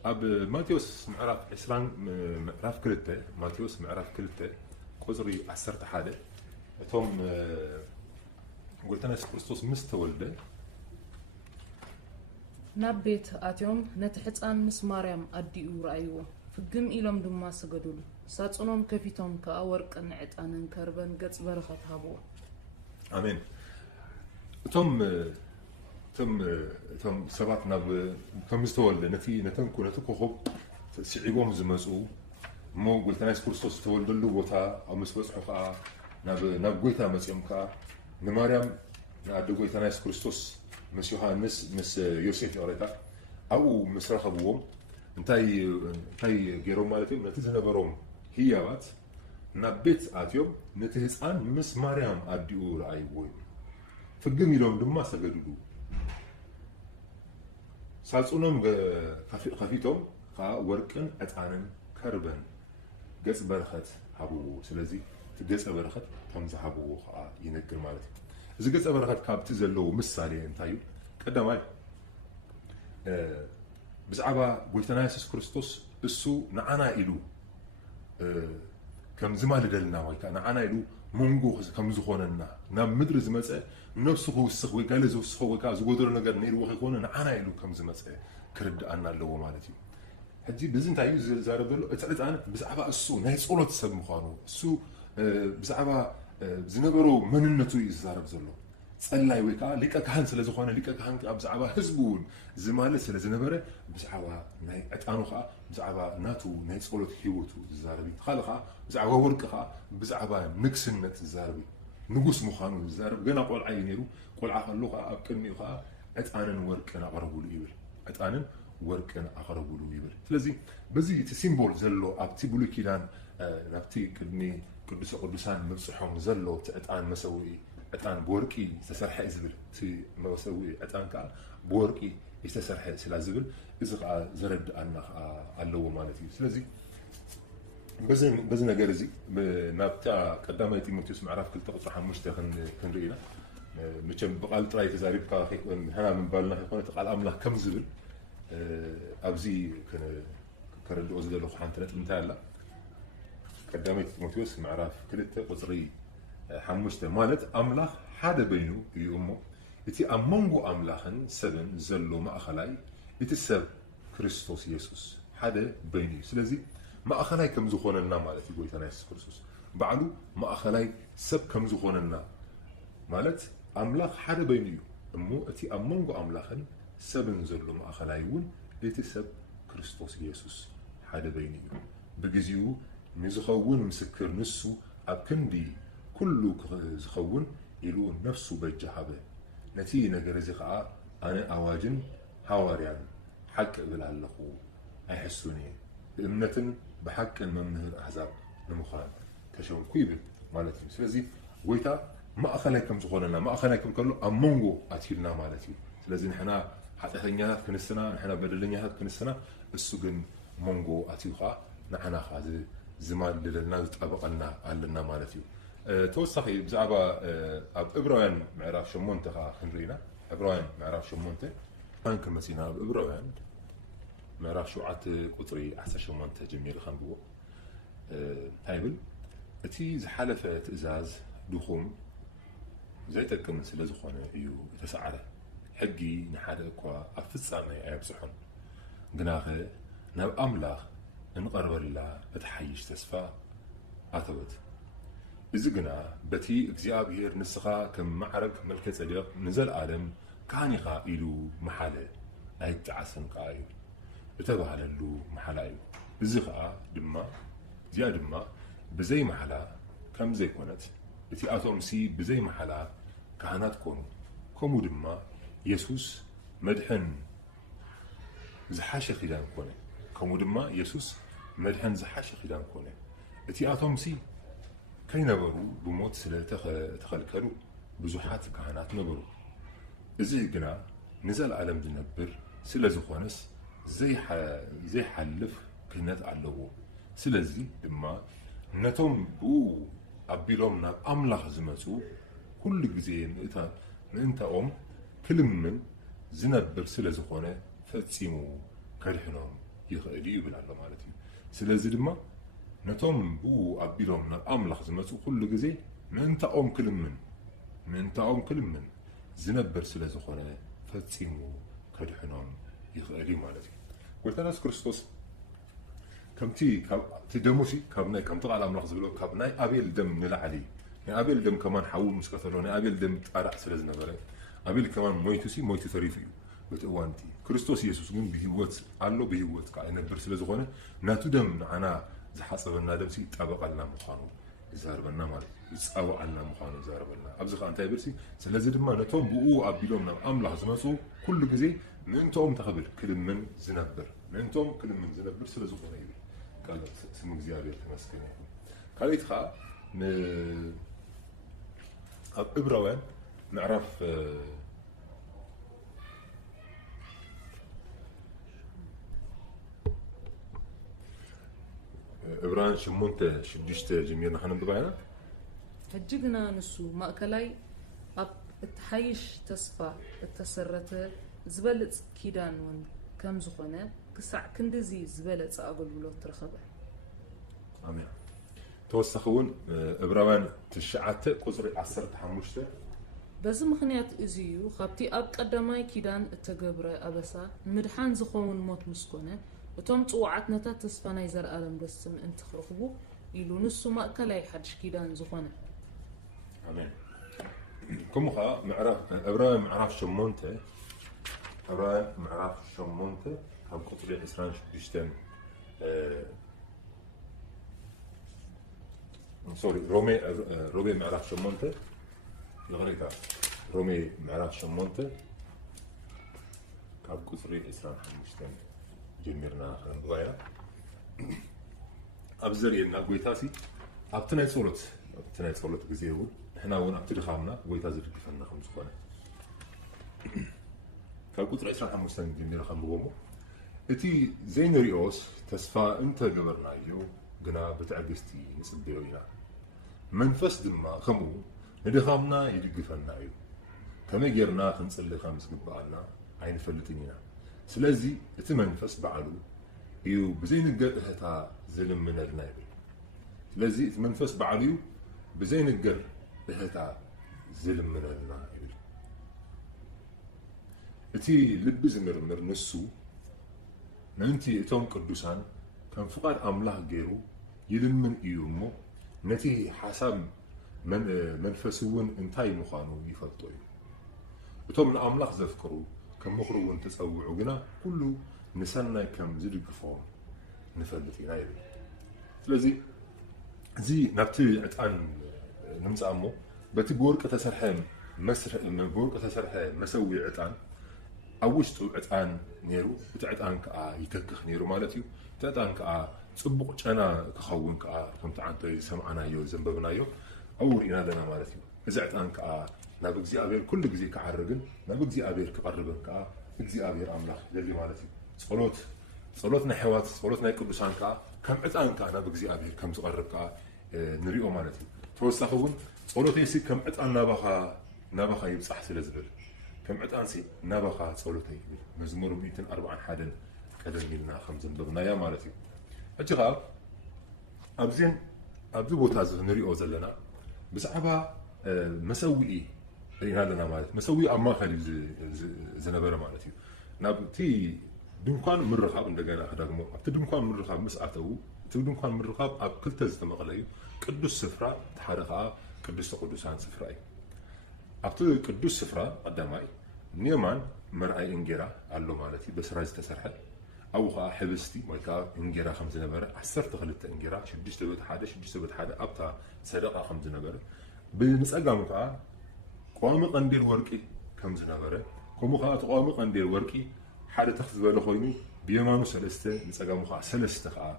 ኣብ ማቴዎስ ምዕራፍ 20 ምዕራፍ 2 ማቴዎስ ምዕራፍ 2 ቁፅሪ 11 እቶም ጎይታና ኢየሱስ ክርስቶስ ምስ ተወልደ ናብ ቤት ኣትዮም ነቲ ሕፃን ምስ ማርያም ኣዲኡ ረኣይዎ ፍግም ኢሎም ድማ ሰገዱሉ ሳጹኖም ከፊቶም ከዓ ወርቅን ዕጣንን ከርበን ገጽ በረኸት ሃብዎ ኣሜን እቶም ሰባት ናብ ከም ዝተወልደ ነቲ ኮኸብ ስዒቦም ዝመፁ እሞ ጎይታና ኢየሱስ ክርስቶስ ዝተወልደሉ ቦታ ኣብ ምስ በፅሑ ከዓ ናብ ጎይታ መፅኦም ከዓ ንማርያም ንኣደ ጎይታና ኢየሱስ ክርስቶስ ምስ ዮሃንስ ምስ ዮሴፍ ይቕረታ ኣብኡ ምስ ረኸብዎም እንታይ ገይሮም ማለት እዩ ነቲ ዝነበሮም ህያባት ናብ ቤት ኣትዮም ነቲ ህፃን ምስ ማርያም ኣዲኡ ረኣይዎ እዩ ፍግም ኢሎም ድማ ሰገድሉ ሳጹኖም ከፊቶም ከዓ ወርቅን ዕጣንን ከርበን ገጽ በረኸት ሃብዎ ስለዚ እቲ ገጸ በረኸት ከም ዝሃብዎ ከዓ ይነግር ማለት እዩ እዚ ገጸ በረኸት ካብቲ ዘለዎ ምሳሌ እንታይ እዩ ቀዳማይ ብዛዕባ ጎይታና ኢየሱስ ክርስቶስ እሱ ንዓና ኢሉ ከም ዝማልደልና ወይ ከዓ ንዓና ኢሉ መንጎ ከም ዝኾነና ናብ ምድሪ ዝመፀ ነፍሱ ክውስኽ ወይ ጋለ ዝውስኾ ወይ ከዓ ዝጎደሎ ነገር ነይርዎ ከይኮነ ንዓና ኢሉ ከም ዝመፀ ክርድኣና ኣለዎ ማለት እዩ ሕጂ ብዚ እንታይ እዩ ዝዛረብ ዘሎ እቲ ዕጣን ብዛዕባ እሱ ናይ ጸሎት ሰብ ምዃኑ እሱ ብዛዕባ ዝነበሮ መንነቱ እዩ ዝዛረብ ዘሎ ጸላይ ወይ ከዓ ሊቀ ካህን ስለ ዝኾነ ሊቀ ካህን ከዓ ብዛዕባ ህዝቡ እውን ዝማልድ ስለ ዝነበረ ብዛዕባ ናይ ዕጣኑ ከዓ ብዛዕባ ናቱ ናይ ጸሎት ሂወቱ ዝዛረብ እዩ ካልእ ከዓ ብዛዕባ ወርቂ ከዓ ብዛዕባ ንግስነት ዝዛረብ እዩ ንጉስ ምዃኑ ዝዛረብ ገና ቆልዓ እዩ ነይሩ ቆልዓ ከሎ ከዓ ኣብ ቅድሚኡ ከዓ ዕጣንን ወርቅን ኣቕረብሉ ይብል ዕጣንን ወርቅን ኣቕረብሉ ይብል ስለዚ በዚ እቲ ሲምቦል ዘሎ ኣብቲ ብሉይ ኪዳን ናብቲ ቅድሚ ቅዱሰ ቅዱሳን ምብፅሖም ዘሎ እቲ ዕጣን መሰውኢ ዕጣን ብወርቂ ዝተሰርሐ ዝብል እቲ መሰውኢ ዕጣን ከዓ ብወርቂ ዝተሰርሐ ስላ ዝብል እዚ ከዓ ዘረድኣና ከዓ ኣለዎ ማለት እዩ ስለዚ በዚ ነገር እዚ ናብታ ቀዳማይ ጢሞቴዎስ ምዕራፍ 2 ቁፅሪ 5 ክንርኢ ኢና መቸም ብቃል ጥራይ ተዛሪብካ ከይኮን ንሕና ምንባልና ከይኮነ እቲ ቃል ኣምላኽ ከም ዝብል ኣብዚ ከረድኦ ዝደለኹ ሓንቲ ነጥብ እንታይ ኣላ ቀዳማይ ጢሞቴዎስ ምዕራፍ 2 ቁፅሪ 5 ማለት ኣምላኽ ሓደ በይኑ እዩ እሞ እቲ ኣብ መንጎ ኣምላኽን ሰብን ዘሎ ማእኸላይ እቲ ሰብ ክርስቶስ ኢየሱስ ሓደ በይኑ እዩ ስለዚ ማእኸላይ ከም ዝኾነና ማለት እዩ ጎይታና ኢየሱስ ክርስቶስ ባዕሉ ማእኸላይ ሰብ ከም ዝኾነና ማለት ኣምላኽ ሓደ በይኑ እዩ እሞ እቲ ኣብ መንጎ ኣምላኽን ሰብን ዘሎ ማእኸላይ እውን እቲ ሰብ ክርስቶስ ኢየሱስ ሓደ በይኑ እዩ ብግዚኡ ንዝኸውን ምስክር ንሱ ኣብ ክንዲ ኩሉ ዝኸውን ኢሉ ነፍሱ በጀ ሃበ ነቲ ነገር እዚ ከዓ ኣነ ኣዋጅን ሃዋርያን ሓቂ እብል ኣለኹ ኣይሕሱን እየ ብእምነትን ብሓቅን መምህር ኣሕዛብ نمخان تشون كويبل مالتي سلازي ويتا ما أخليكم زخوننا ما أخليكم كله أمونغو أتيلنا مالتي سلازي نحنا حتى خنيات كنسنا نحنا بدلنيات كنسنا السجن مونغو أتيوخا نحنا خازي زمان لنا تطبقنا علنا مالتي توسخي بزعبا أب إبراهيم معرف شمونته خنرينا إبراهيم معرف شمونته أنك مسينا أب إبراهيم معرف شو عت قطري أحسن شمونته جميل خنبو هايبل أتي زحلفة إزاز دخوم زي تكمل سلازخونه يو تسعره حقي نحاده كوا أفصامي أيبصحون قناخه ناب أملاخ نقرب الله بتحيش تسفى أثبت إذا قنا بتي إجزابير نسخة كم معرك ملكة اليق نزل عالم كان يقائلو محله أي تعسن قايل اتبع له محلايو إذا دما زياد دما بزي محلا كم زي كونت بتي أتوم سي بزي محلا كهنات كونوا كمو دما يسوس مدحن زحاشة خدام كونه كمو دما يسوس مدحن زحاشة خدام كونه بتي أتوم سي كي نبرو بموت سلا تخلكلو بزحات كهنات نبرو إزاي قنا نزل عالم دنبر سلا زخونس زي حلف كهنات علوه سلا زي دما نتوم بو أبيلوم ناب أملاخ زمتو كل جزئين انت كل من زنبر سلا زخونه فتسيمو كرحنهم يخلي يبل على مالتي سلا زي دما نتوم بو أبيلوم ناب أملاخ زمتو كل جزئين انت كل من زنبر سلا زخونه فتسيمو كرحنهم يخلي مالتي قلت ناس كريستوس كم تدموسي كابناي كم طلع على ملاحظ بلو كابناي أبيل دم نلعلي يعني أبيل دم كمان حول مسكثروني أبيل دم أرع سلزنا بري أبيل كمان مويتو ثريفيو بتوانتي كريستوس يسوع من بهوت الله بهوت كأنه برسل زخونه ناتو دم أنا زحصب النادم سي تابق لنا مخانو زارب لنا مال يسأو على مخانو زارب لنا أبزخ أنت برسي سلزد ما نتوم بقو أبيلهم نم أملاح زمسو كل جزء من توم تخبر كل من زنبر من توم كل من زنبر سلزخونه يبي قال سمو زيادة تمسكني قالت خا إبراوين نعرف إبراهيم شمونته شديشته جميل نحن ببعنا هجقنا نسو مأكلاي التحيش تصفى التسرته زبلت كيدان ون كم زخونه كسع كندزي زبلت أقول بلو ترخبه آمين توسخون إبراهيم تشعته قصري عصرت حموشته بس مخنيات إزيو خابتي أب قدماي كيدان التجبر أبسا مدحان زخون موت مسكونه وتم توعت نتا تصفنا يزر ألم دسم أنت خرخبو يلو نسو مأكلاي حدش كيدان زخونه آمين كم خا معرف إبراهيم معرف شمونته إبراهيم معرف شمونته هم قطري إسرائيل بيشتم سوري رومي معرف شمونته الغريقة رومي معرف شمونته كاب قطري إسرائيل بيشتم جميرنا ضايع أبزر يلنا قويتاسي أبتناي صورت جزيرو إحنا وين أبتدي خامنا قويتاسي في كفنا خمس خانة كالقطر إسرائيل حموستان جميرنا خم بقومه إتي زين ريوس تسفى أنت جبرنا يو جنا بتعجستي نسب بيوينا منفس دما خمو ندي خامنا يدي كفنا يو كما جرنا خمس اللي خمس قبالنا عين فلتنينا سلازي اتمنفس بعلو يو بزين الجر هتا زلم من النايبل سلازي اتمنفس بعلو بزين الجر هتا زلم من النايبل اتي لبز مرمر نسو نانتي اتوم قدوسان كان فقط املاح غيرو يلمن يومو نتي حسب منفسون انتاي مخانو يفلطو اتوم الاملاح زفكرو كم مخرو ونتصوعوا قنا كله نسلنا كم زيد القفون نفلتي نايبي سلازي زي نبتي عتان نمزعمو بتي بورقة تسرحين بورقة تسرحين مسوي عتان أوشتو عتان نيرو بتعتان كا يككخ نيرو مالتيو تعتان كا صبق أنا كخون كم تعنت سمعنا يو زنبنا يو أو رينا لنا مالتي إذا أنك نبغي أبير كل جزء كعرقن نبغي أبير كقربن جزء أبير أملاخ اللي مالتي صلوتنا حوات صلوتنا يكون بشان كم أنك نبغي أبير كم تقرب نريو مالتي توسخون صلوتي يصير كم نبغى يبصح سلزبل كم أنسي نبغى صلوتي مزمور 204 حدا قدر لنا خمس زنبنا يا مالتي أجرا أبزين أبدو بوتاز نريو زلنا بسعبا مسوي رينا لنا مالتي مسوي أما خلي زنبرة مالتي نبتي دمكان مرخاب عندنا خدامو أبتي دمكان مرخاب مسأته تدمكان مرخاب أب كل تزت مغلي قدوس سفرة تحرقها قدوسان سفرة أبتي قدوس سفرة قدامي نيمان مرأي إنجرا على مالتي بس راز تسرحل أو حبستي ويكا إنجرا 5 نبرة 10 خلت إنجرا شديش تبت حدا أبتا صدقة 5 نبرة بالمسألة مكا قوام قنديل ورقي 5 نبرة كم مكا قوام قنديل ورقي حدا تخذ باله خويني بيمانو سلسته مسألة مكا سلسته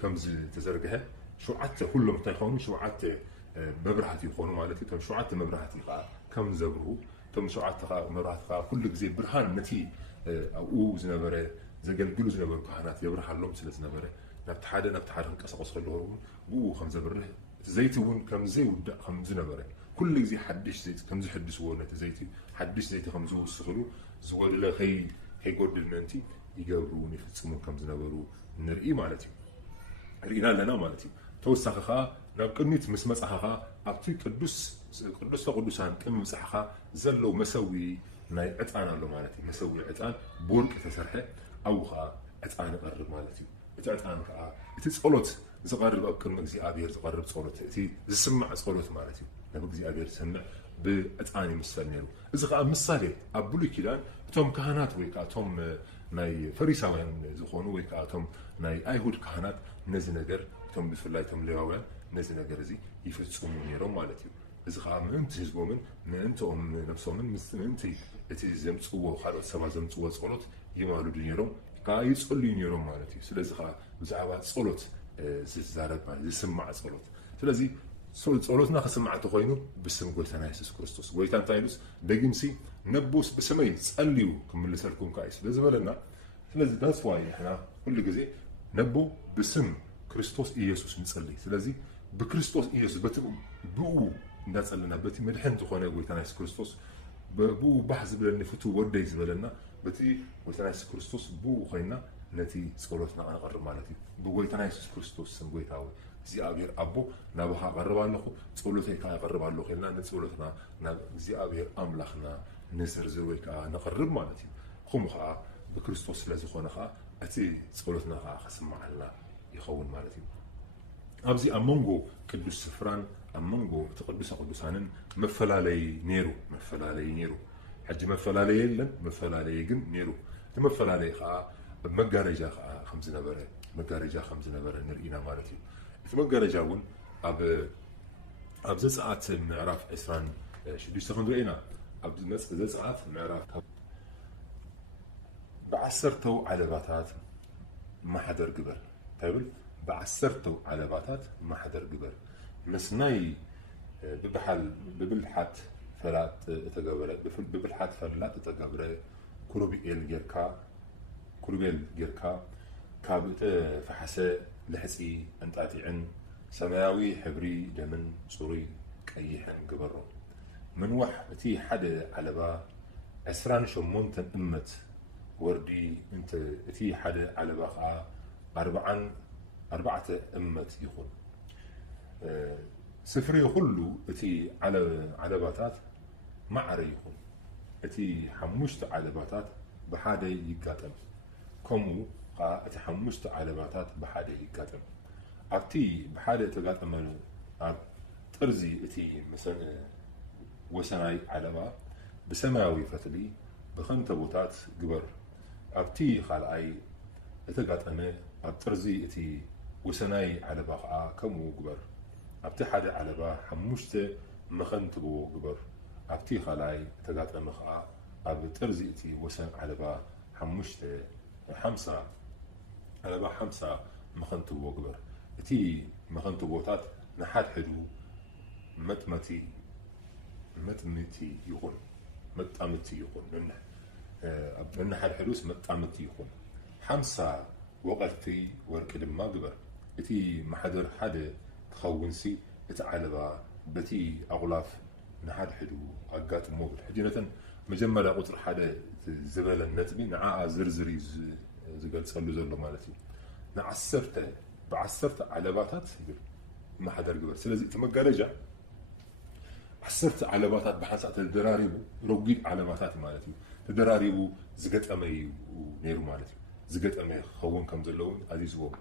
كم تزرقها شو عدت كلهم تيخوني شو عدت مبرحتي يخونوا مالتي تم شو عدت مبرحتي كم زبرو تم شو عدت مبرحتي كل زي برهان نتي أو زنبرة زقلقلو زنبرة كهنات يبرح لهم سلس زنبرة نبت حدا انقصقص خلوهم بو 5 بره زيتون كم زي ودا 5 نبرة كل زي حدش زيت كم زي حدش ولت زيتي حدش زيت 5 وسخلو زوال لا خي قد المنتي يقبروني فتصمون كم زنبرو نرئي مالتي رئينا لنا مالتي توسخها نبقنيت مسمصحها ابتي قدوسان كم مسحها زلو مسوي ناي عطان له مالتي مسوي عطان بورق تسرحه او عطان قرب مالتي عطان تصلوت زقرب ابكر እግዚአብሔር زقرب صلوت تي زسمع صلوت مالتي نبي እግዚአብሔር سمع بعطاني مسفنيرو اذا ምሳሌ አብሉ ኪዳን ቶም ካህናት ወይ ቶም ናይ ፈሪሳውያን ዝኾኑ ወይ ቶም ናይ አይሁድ ካህናት ነዚ ነገር ቶም ብፍላይ ቶም ሌዋውያን ነዚ ነገር እዚ ይፈጽሙ ነይሮም ማለት እዩ እዚ ከዓ ምእንቲ ህዝቦምን ምእንቶም ነፍሶምን ምእንቲ እቲ ዘምፅዎ ካልኦት ሰባት ዘምፅዎ ጸሎት ይማልዱ ነይሮም ከዓ ይጸልዩ ነይሮም ማለት እዩ ስለዚ ከዓ ብዛዕባ ጸሎት ዝዛረብ ማለት ዝስማዕ ጸሎት ስለዚ ጸሎትና ክስማዕ ተኮይኑ ብስም ጎይታና ኢየሱስ ክርስቶስ ጎይታ እንታይ ኢሉስ ደጊምሲ ነቦስ ብስመይ ጸልዩ ክምልሰልኩም ከዓ ስለዚ በለና ስለዚ that's why እحنا ኩሉ ግዜ ነቦ ብስም ክርስቶስ ኢየሱስ ንጸልይ ስለዚ بكريستوس ኢየሱስ ብኡ እንዳጸለና በቲ መድሕን ዝኾነ ጎይታና ኢየሱስ ክርስቶስ ብኡ ባህ ዝብለኒ ፍቱ ወደይ ዝበለና በቲ ጎይታና ኢየሱስ ክርስቶስ ብኡ ኮይና ነቲ ጸሎትና ኣቀርብ ማለት እዩ ብጎይታና ኢየሱስ ክርስቶስ ስም ጎይታዊ እግዚአብሔር አቦ ናባህ አቀርብ ኣለኹ ጸሎተይ ከዓ አቀርብ ኣለኹ ኢልና ንጸሎትና ናብ እግዚአብሔር ኣምላኽና ንዝርዝር ወይ ከዓ ነቐርብ ማለት እዩ ኹም ከዓ ብክርስቶስ ስለዝኾነ ከዓ እቲ ጸሎትና ከዓ ክስማዓልና ይኸውን ማለት እዩ أبزي أمونغو قدوس سفران أمونغو تقدس قدوسانن مفلالي نيرو حج مفلالي يلن مفلالي يجن نيرو تمفلالي خا مجارجا 5 نبرة مجارجا 5 نبرة نرينا مالتي تمجارجا ون أب زعات معرف إسران شدي سخندرينا أب زعات معرف بعسرتو على باتات ما حدر قبل تقول بعسرتو على باتات ما حدر قبل مسناي ببلحات فلات تقبلت ببلحات فلات تقبلت كروبيل جيركا كابت فحسا لحسي انتاتي عن سماوي حبري دمن صوري كيحن قبرو من وح تي حدا على با اسران شمونتن امت وردي انت تي حدا على با 4 أمت يخون سفري كله اتي على باتات معري يخون اتي حمشت على باتات بحاده يقاتل كمو اتي حمشت على باتات بحاده يقاتل ابتي بحاده تقاتل ترزي اتي مثلا وسناي على با بسماوي فتلي بخمت بوتات قبر ابتي خالعي تقاتل ابترزي اتي وسناي على بقعة كمو قبر أبتي حدا على با حمشته مخنتبو قبر أبتي خلاي تقات المخعة أبترزيتي وسن على با حمشته 5 على با 5 مخنتو وقبر تي مخنتو بوتات نحد حدو متمتي يكون متأمتي يكون من حد حدوس متأمتي يكون حمسة وقتي ورك لما قبر تي محدر حدا تخونسي تعلبا بتي أغلاف نحد حدو أقات موجود حجنة مجملة قطر حدا زبالة النتبي نعاء زرزري زقال صلو زلو مالتي بعسرت علباتات ما حدا قبر سلازي تمقالجا عسرت علباتات بحسات الدراريبو روقيد علباتات مالتي الدراريبو زقت أمي ونيرو مالتي زقت أمي خون كم زلون عزيز وو